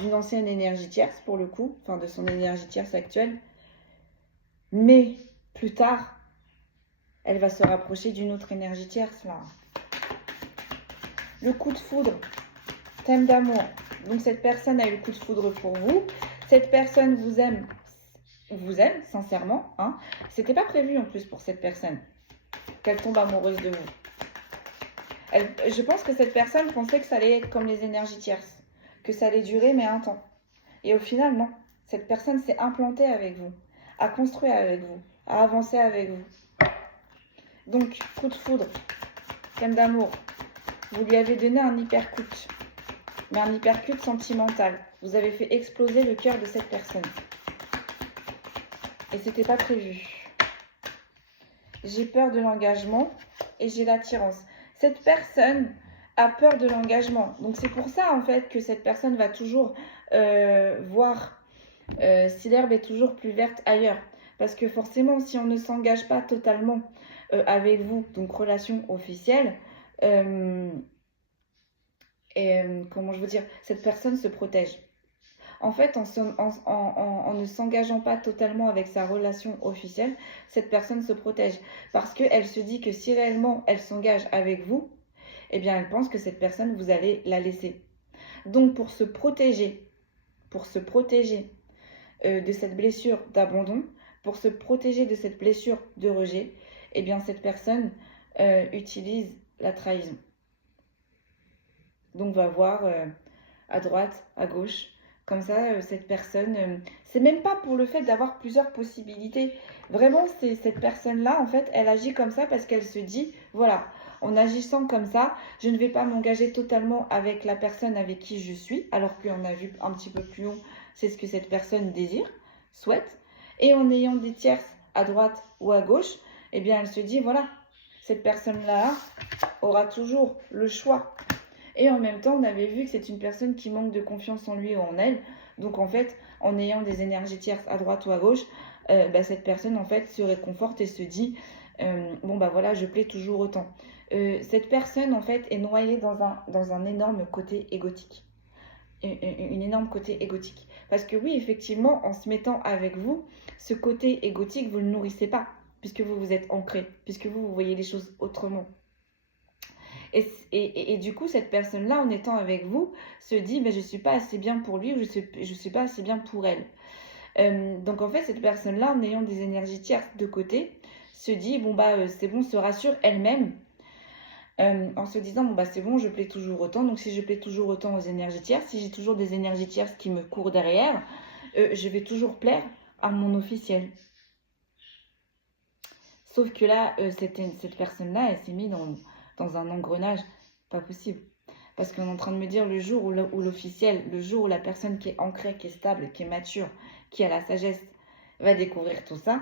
d'une ancienne énergie tierce pour le coup, enfin de son énergie tierce actuelle. Mais plus tard, elle va se rapprocher d'une autre énergie tierce là. Le coup de foudre, thème d'amour. Donc cette personne a eu le coup de foudre pour vous. Cette personne vous aime sincèrement. Hein. C'était pas prévu en plus pour cette personne qu'elle tombe amoureuse de vous. Je pense que cette personne pensait que ça allait être comme les énergies tierces, que ça allait durer mais un temps. Et au final, non. Cette personne s'est implantée avec vous, a construit avec vous, a avancé avec vous. Donc, coup de foudre, thème d'amour. Vous lui avez donné un hypercute, mais un hypercute sentimental. Vous avez fait exploser le cœur de cette personne. Et c'était pas prévu. J'ai peur de l'engagement et j'ai l'attirance. Cette personne a peur de l'engagement. Donc c'est pour ça en fait que cette personne va toujours voir si l'herbe est toujours plus verte ailleurs. Parce que forcément, si on ne s'engage pas totalement avec vous, donc relation officielle, comment je veux dire, cette personne se protège. En fait, en ne s'engageant pas totalement avec sa relation officielle, cette personne se protège. Parce qu'elle se dit que si réellement elle s'engage avec vous, eh bien elle pense que cette personne, vous allez la laisser. Donc pour se protéger de cette blessure d'abandon, pour se protéger de cette blessure de rejet, eh bien cette personne utilise la trahison. Donc va voir à droite, à gauche. Comme ça, cette personne, c'est même pas pour le fait d'avoir plusieurs possibilités. Vraiment, c'est cette personne-là, en fait, elle agit comme ça parce qu'elle se dit, voilà, en agissant comme ça, je ne vais pas m'engager totalement avec la personne avec qui je suis, alors qu'on a vu un petit peu plus haut, c'est ce que cette personne désire, souhaite. Et en ayant des tierces à droite ou à gauche, eh bien, elle se dit, voilà, cette personne-là aura toujours le choix. Et en même temps, on avait vu que c'est une personne qui manque de confiance en lui ou en elle. Donc en fait, en ayant des énergies tierces à droite ou à gauche, cette personne en fait se réconforte et se dit bon bah voilà, je plais toujours autant. Cette personne en fait est noyée dans un énorme côté égotique. Une énorme côté égotique. Parce que oui, effectivement, en se mettant avec vous, ce côté égotique, vous ne le nourrissez pas, puisque vous vous êtes ancré, puisque vous voyez les choses autrement. Et du coup, cette personne-là, en étant avec vous, se dit je ne suis pas assez bien pour lui ou je ne suis pas assez bien pour elle. Donc en fait, cette personne-là, en ayant des énergies tierces de côté, se dit c'est bon, se rassure elle-même en se disant c'est bon, je plais toujours autant. Donc si je plais toujours autant aux énergies tierces, si j'ai toujours des énergies tierces qui me courent derrière, je vais toujours plaire à mon officiel. Sauf que là, cette personne-là, elle s'est mise dans un engrenage pas possible. Parce qu'on est en train de me dire le jour où l'officiel, le jour où la personne qui est ancrée, qui est stable, qui est mature, qui a la sagesse, va découvrir tout ça,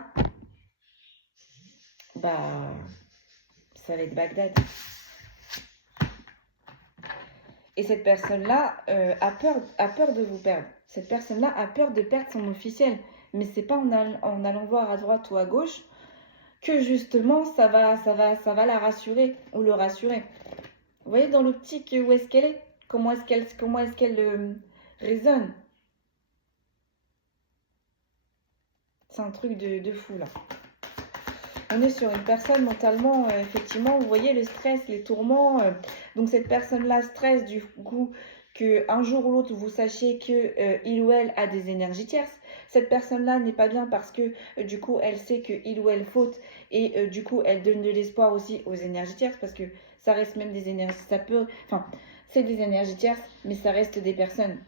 ça va être Bagdad. Et cette personne-là a peur de vous perdre. Cette personne-là a peur de perdre son officiel. Mais c'est pas en allant voir à droite ou à gauche que justement ça va la rassurer ou le rassurer. Vous voyez dans l'optique où est-ce qu'elle est? Comment est-ce qu'elle résonne? C'est un truc de fou là. On est sur une personne mentalement, effectivement, vous voyez le stress, les tourments. Donc cette personne-là stresse du coup qu'un jour ou l'autre vous sachiez qu'il ou elle a des énergies tierces. Cette personne-là n'est pas bien parce que du coup elle sait qu'il ou elle faute et du coup elle donne de l'espoir aussi aux énergies tierces parce que ça reste même des énergies, c'est des énergies tierces, mais ça reste des personnes.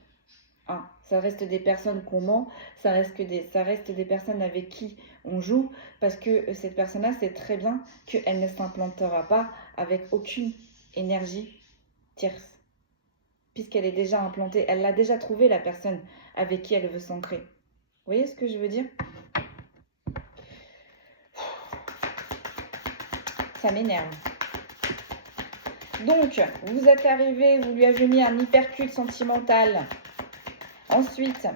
Ça reste des personnes qu'on ment, ça reste des personnes avec qui on joue, parce que cette personne-là sait très bien qu'elle ne s'implantera pas avec aucune énergie tierce, puisqu'elle est déjà implantée, elle l'a déjà trouvé la personne avec qui elle veut s'ancrer. Vous voyez ce que je veux dire? Ça m'énerve. Donc, vous êtes arrivé, vous lui avez mis un hypercute sentimental. Ensuite,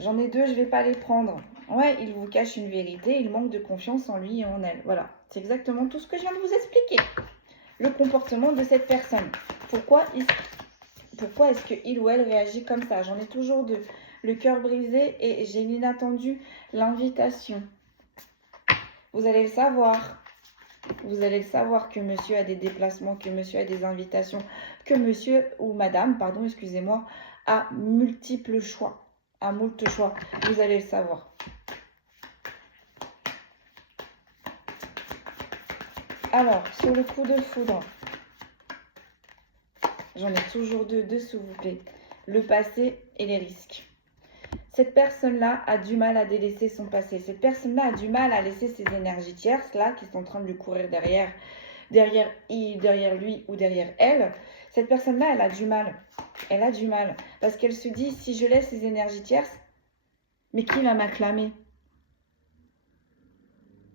j'en ai deux, je ne vais pas les prendre. Ouais, il vous cache une vérité, il manque de confiance en lui et en elle. Voilà, c'est exactement tout ce que je viens de vous expliquer. Le comportement de cette personne. Pourquoi pourquoi est-ce qu'il ou elle réagit comme ça. J'en ai toujours deux. Le cœur brisé et j'ai l'inattendu, l'invitation. Vous allez le savoir. Vous allez le savoir que monsieur a des déplacements, que monsieur a des invitations, que monsieur ou madame, pardon, excusez-moi, a multiples choix. A moult choix. Vous allez le savoir. Alors, sur le coup de foudre, j'en ai toujours deux, s'il vous plaît. Le passé et les risques. Cette personne-là a du mal à délaisser son passé. Cette personne-là a du mal à laisser ses énergies tierces, là, qui sont en train de lui courir derrière lui ou derrière elle. Cette personne-là, elle a du mal. Elle a du mal. Parce qu'elle se dit, si je laisse ses énergies tierces, mais qui va m'acclamer?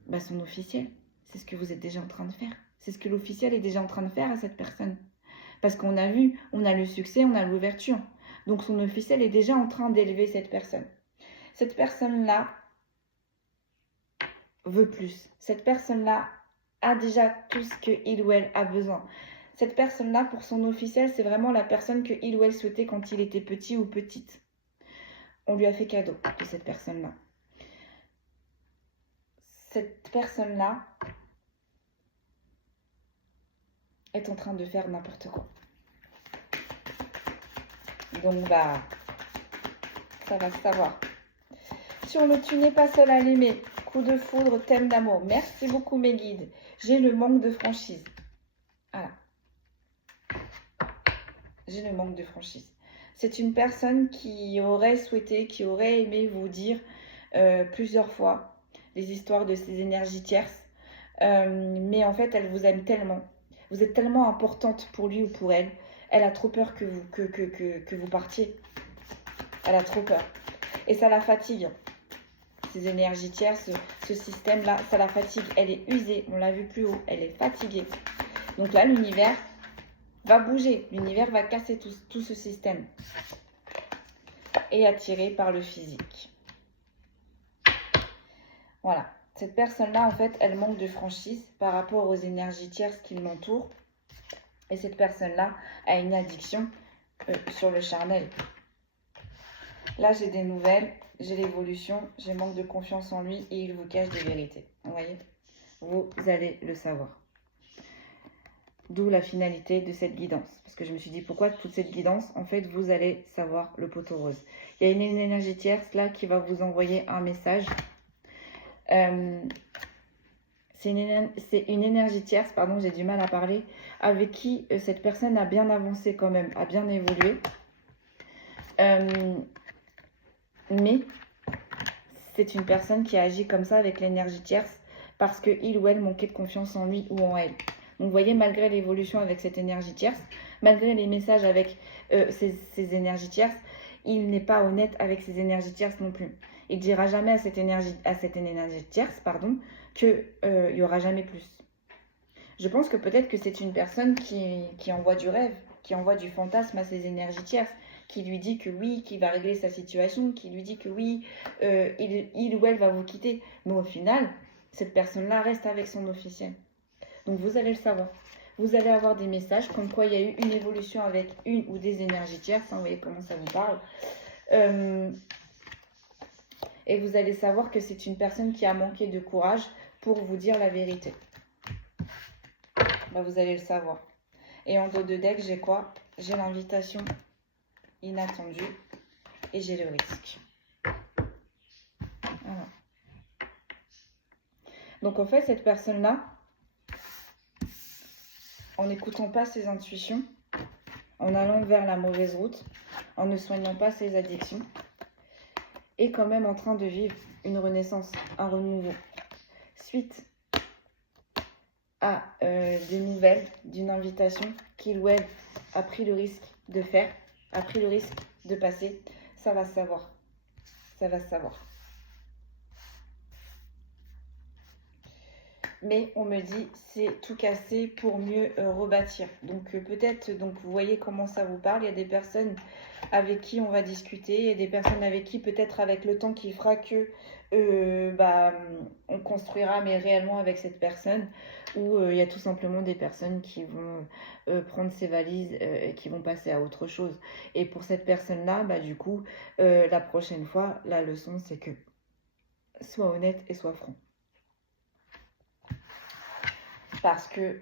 Bah, son officiel. C'est ce que vous êtes déjà en train de faire. C'est ce que l'officiel est déjà en train de faire à cette personne. Parce qu'on a vu, on a le succès, on a l'ouverture. Donc son officiel est déjà en train d'élever cette personne. Cette personne-là veut plus. Cette personne-là a déjà tout ce qu'il ou elle a besoin. Cette personne-là, pour son officiel, c'est vraiment la personne que il ou elle souhaitait quand il était petit ou petite. On lui a fait cadeau de cette personne-là. Cette personne-là est en train de faire n'importe quoi. Donc, bah, ça va se savoir. Sur le tu n'es pas seul à l'aimer, coup de foudre, thème d'amour. Merci beaucoup mes guides. J'ai le manque de franchise. Voilà. J'ai le manque de franchise. C'est une personne qui aurait souhaité, qui aurait aimé vous dire plusieurs fois les histoires de ses énergies tierces. Mais en fait, elle vous aime tellement. Vous êtes tellement importante pour lui ou pour elle. Elle a trop peur que vous partiez. Elle a trop peur. Et ça la fatigue. Ces énergies tierces, ce système-là, ça la fatigue. Elle est usée. On l'a vu plus haut. Elle est fatiguée. Donc là, l'univers va bouger. L'univers va casser tout ce système. Et attiré par le physique. Voilà. Cette personne-là, en fait, elle manque de franchise par rapport aux énergies tierces qui l'entourent. Et cette personne-là a une addiction sur le charnel. Là, j'ai des nouvelles, j'ai l'évolution, j'ai manque de confiance en lui et il vous cache des vérités. Vous voyez? Vous allez le savoir. D'où la finalité de cette guidance. Parce que je me suis dit, pourquoi toute cette guidance? En fait, vous allez savoir le poteau rose. Il y a une énergie tierce là qui va vous envoyer un message. C'est une énergie tierce, pardon, j'ai du mal à parler, avec qui cette personne a bien avancé quand même, a bien évolué. Mais c'est une personne qui agit comme ça avec l'énergie tierce parce qu'il ou elle manquait de confiance en lui ou en elle. Donc vous voyez, malgré l'évolution avec cette énergie tierce, malgré les messages avec ces énergies tierces, il n'est pas honnête avec ces énergies tierces non plus. Il ne dira jamais à cette énergie tierce, pardon, qu'il n'y aura jamais plus. Je pense que peut-être que c'est une personne qui envoie du rêve, qui envoie du fantasme à ces énergies tierces, qui lui dit que oui, qu'il va régler sa situation, qui lui dit que oui, il ou elle va vous quitter. Mais au final, cette personne-là reste avec son officiel. Donc vous allez le savoir. Vous allez avoir des messages comme quoi il y a eu une évolution avec une ou des énergies tierces. Vous voyez comment ça vous parle. Et vous allez savoir que c'est une personne qui a manqué de courage pour vous dire la vérité. Bah, vous allez le savoir. Et en dos de deck, j'ai quoi? J'ai l'invitation inattendue et j'ai le risque. Voilà. Donc en fait, cette personne-là, en n'écoutant pas ses intuitions, en allant vers la mauvaise route, en ne soignant pas ses addictions, est quand même en train de vivre une renaissance, un renouveau. Suite à des nouvelles, d'une invitation qu'il ou elle a pris le risque de faire, a pris le risque de passer, ça va se savoir. Ça va se savoir. Mais on me dit c'est tout casser pour mieux rebâtir. Donc peut-être, donc vous voyez comment ça vous parle. Il y a des personnes avec qui on va discuter et des personnes avec qui peut-être avec le temps qui fera que on construira, mais réellement avec cette personne, ou il y a tout simplement des personnes qui vont prendre ses valises et qui vont passer à autre chose. Et pour cette personne-là, du coup, la prochaine fois, la leçon, c'est que sois honnête et sois franc. Parce que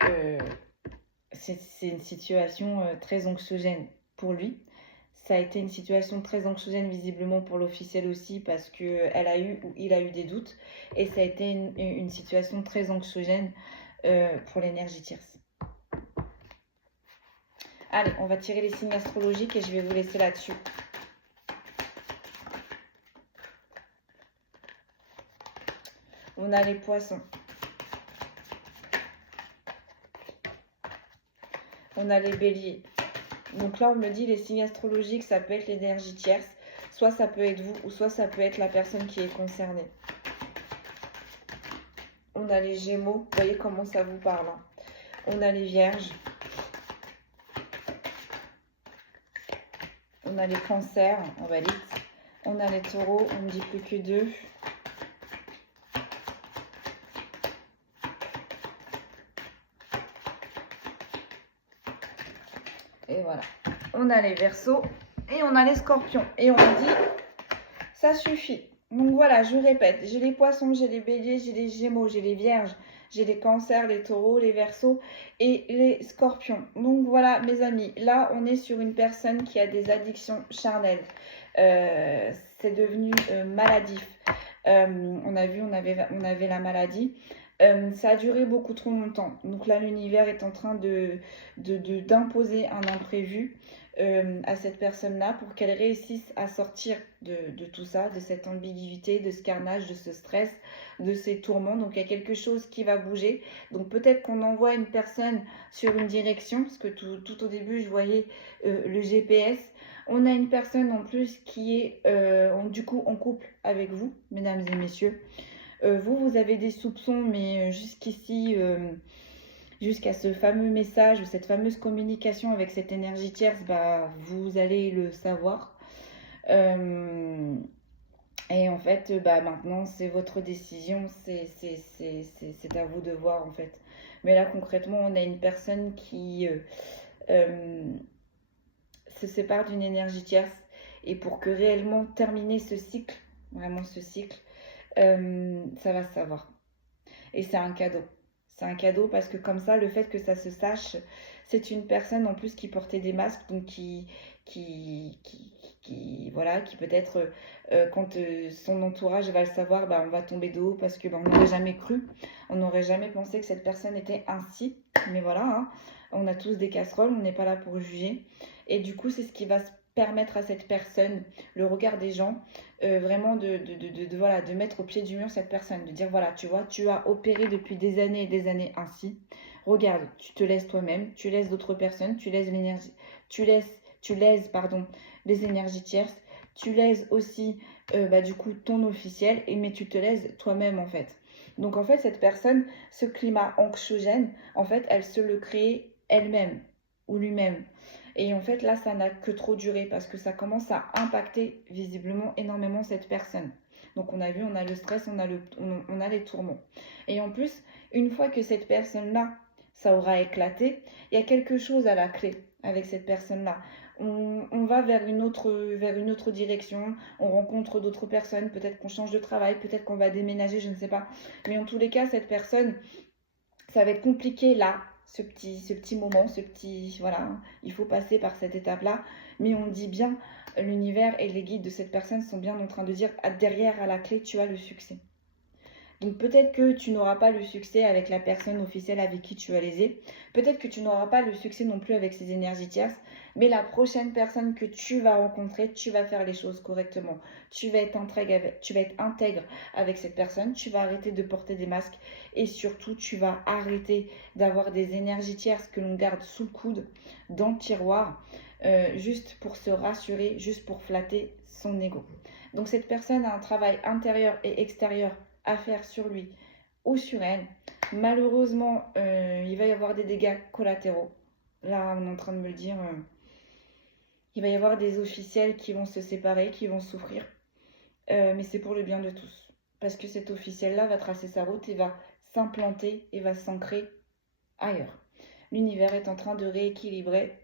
c'est une situation très anxiogène pour lui. Ça a été une situation très anxiogène visiblement pour l'officiel aussi parce qu'elle a eu ou il a eu des doutes. Et ça a été une situation très anxiogène pour l'énergie tierce. Allez, on va tirer les signes astrologiques et je vais vous laisser là-dessus. On a les poissons. On a les béliers. Donc là, on me dit les signes astrologiques, ça peut être l'énergie tierce. Soit ça peut être vous, ou soit ça peut être la personne qui est concernée. On a les gémeaux. Vous voyez comment ça vous parle. Hein. On a les vierges. On a les cancers, on valide. On a les taureaux, on ne dit plus que 2. Et voilà. On a les verseaux et on a les scorpions. Et on me dit, ça suffit. Donc voilà, je répète, j'ai les poissons, j'ai les béliers, j'ai les gémeaux, j'ai les vierges, j'ai les cancers, les taureaux, les verseaux et les scorpions. Donc voilà, mes amis, là, on est sur une personne qui a des addictions charnelles. C'est devenu maladif. On a vu, on avait la maladie. Ça a duré beaucoup trop longtemps. Donc là, l'univers est en train d'imposer un imprévu à cette personne-là pour qu'elle réussisse à sortir de tout ça, de cette ambiguïté, de ce carnage, de ce stress, de ces tourments. Donc il y a quelque chose qui va bouger. Donc peut-être qu'on envoie une personne sur une direction, parce que tout au début, je voyais le GPS. On a une personne en plus qui est du coup en couple avec vous, mesdames et messieurs. Vous avez des soupçons, mais jusqu'ici, jusqu'à ce fameux message ou cette fameuse communication avec cette énergie tierce, vous allez le savoir. Et en fait, maintenant, c'est votre décision, c'est à vous de voir en fait. Mais là, concrètement, on a une personne qui se sépare d'une énergie tierce. Et pour que réellement terminer ce cycle, vraiment ce cycle, ça va se savoir. Et c'est un cadeau. C'est un cadeau parce que comme ça, le fait que ça se sache, c'est une personne en plus qui portait des masques, donc qui peut-être, quand son entourage va le savoir, on va tomber de haut parce que on n'aurait jamais cru, on n'aurait jamais pensé que cette personne était ainsi. Mais voilà, hein, on a tous des casseroles, on n'est pas là pour juger. Et du coup, c'est ce qui va se permettre à cette personne, le regard des gens, vraiment de mettre au pied du mur cette personne, de dire voilà, tu vois, tu as opéré depuis des années et des années ainsi. Regarde, tu te laisses toi-même, tu laisses d'autres personnes, tu lèses l'énergie, tu lèses les énergies tierces, tu lèses aussi du coup ton officiel, mais tu te lèses toi-même en fait. Donc en fait, cette personne, ce climat anxiogène, en fait, elle se le crée elle-même ou lui-même. Et en fait, là, ça n'a que trop duré parce que ça commence à impacter visiblement énormément cette personne. Donc on a vu, on a le stress, on a les tourments. Et en plus, une fois que cette personne-là, ça aura éclaté, il y a quelque chose à la clé avec cette personne-là. On va vers une autre direction, on rencontre d'autres personnes, peut-être qu'on change de travail, peut-être qu'on va déménager, je ne sais pas. Mais en tous les cas, cette personne, ça va être compliqué là, ce petit moment, voilà, il faut passer par cette étape-là. Mais on dit bien, l'univers et les guides de cette personne sont bien en train de dire, derrière à la clé, tu as le succès. Donc peut-être que tu n'auras pas le succès avec la personne officielle avec qui tu as lésé. Peut-être que tu n'auras pas le succès non plus avec ces énergies tierces. Mais la prochaine personne que tu vas rencontrer, tu vas faire les choses correctement. Tu vas être intègre avec cette personne. Tu vas arrêter de porter des masques. Et surtout, tu vas arrêter d'avoir des énergies tierces que l'on garde sous le coude, dans le tiroir, juste pour se rassurer, juste pour flatter son ego. Donc cette personne a un travail intérieur et extérieur à faire sur lui ou sur elle. Malheureusement, il va y avoir des dégâts collatéraux. Là, on est en train de me le dire, Il va y avoir des officiels qui vont se séparer, qui vont souffrir. Mais c'est pour le bien de tous. Parce que cet officiel-là va tracer sa route et va s'implanter et va s'ancrer ailleurs. L'univers est en train de rééquilibrer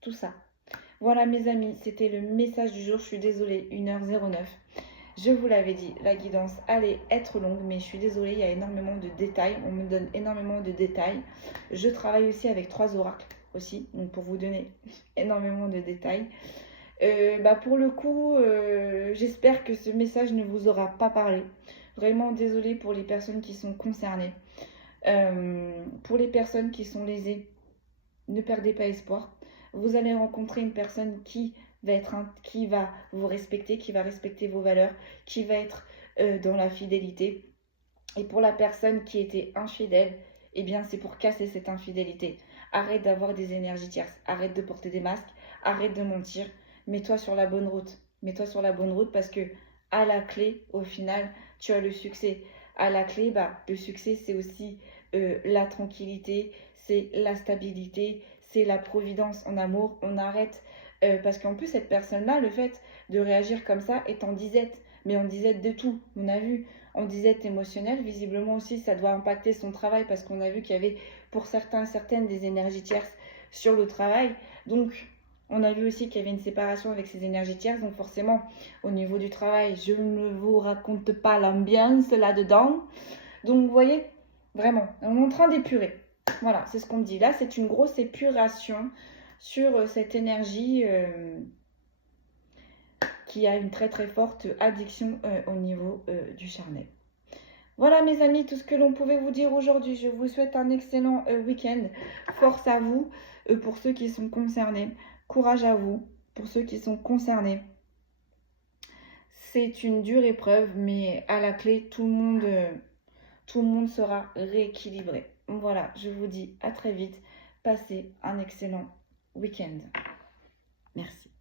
tout ça. Voilà mes amis, c'était le message du jour. Je suis désolée, 1h09. Je vous l'avais dit, la guidance allait être longue, mais je suis désolée, il y a énormément de détails. On me donne énormément de détails. Je travaille aussi avec 3 oracles aussi, donc pour vous donner énormément de détails. Pour le coup, j'espère que ce message ne vous aura pas parlé. Vraiment désolée pour les personnes qui sont concernées. Pour les personnes qui sont lésées, ne perdez pas espoir. Vous allez rencontrer une personne qui va vous respecter, qui va respecter vos valeurs, qui va être dans la fidélité. Et pour la personne qui était infidèle, eh bien c'est pour casser cette infidélité. Arrête d'avoir des énergies tierces, arrête de porter des masques, arrête de mentir, mets-toi sur la bonne route. Mets-toi sur la bonne route parce que à la clé, au final, tu as le succès. À la clé, le succès, c'est aussi la tranquillité, c'est la stabilité, c'est la providence en amour. On arrête parce qu'en plus, cette personne-là, le fait de réagir comme ça est en disette. Mais en disette de tout, on a vu. En disette émotionnelle, visiblement aussi, ça doit impacter son travail parce qu'on a vu qu'il y avait pour certains et certaines des énergies tierces sur le travail. Donc, on a vu aussi qu'il y avait une séparation avec ces énergies tierces. Donc, forcément, au niveau du travail, je ne vous raconte pas l'ambiance là-dedans. Donc, vous voyez, vraiment, on est en train d'épurer. Voilà, c'est ce qu'on dit. Là, c'est une grosse épuration sur cette énergie qui a une très très forte addiction au niveau du charnel. Voilà mes amis, tout ce que l'on pouvait vous dire aujourd'hui. Je vous souhaite un excellent week-end. Force à vous pour ceux qui sont concernés. Courage à vous pour ceux qui sont concernés. C'est une dure épreuve, mais à la clé, tout le monde sera rééquilibré. Voilà, je vous dis à très vite. Passez un excellent week-end. Merci.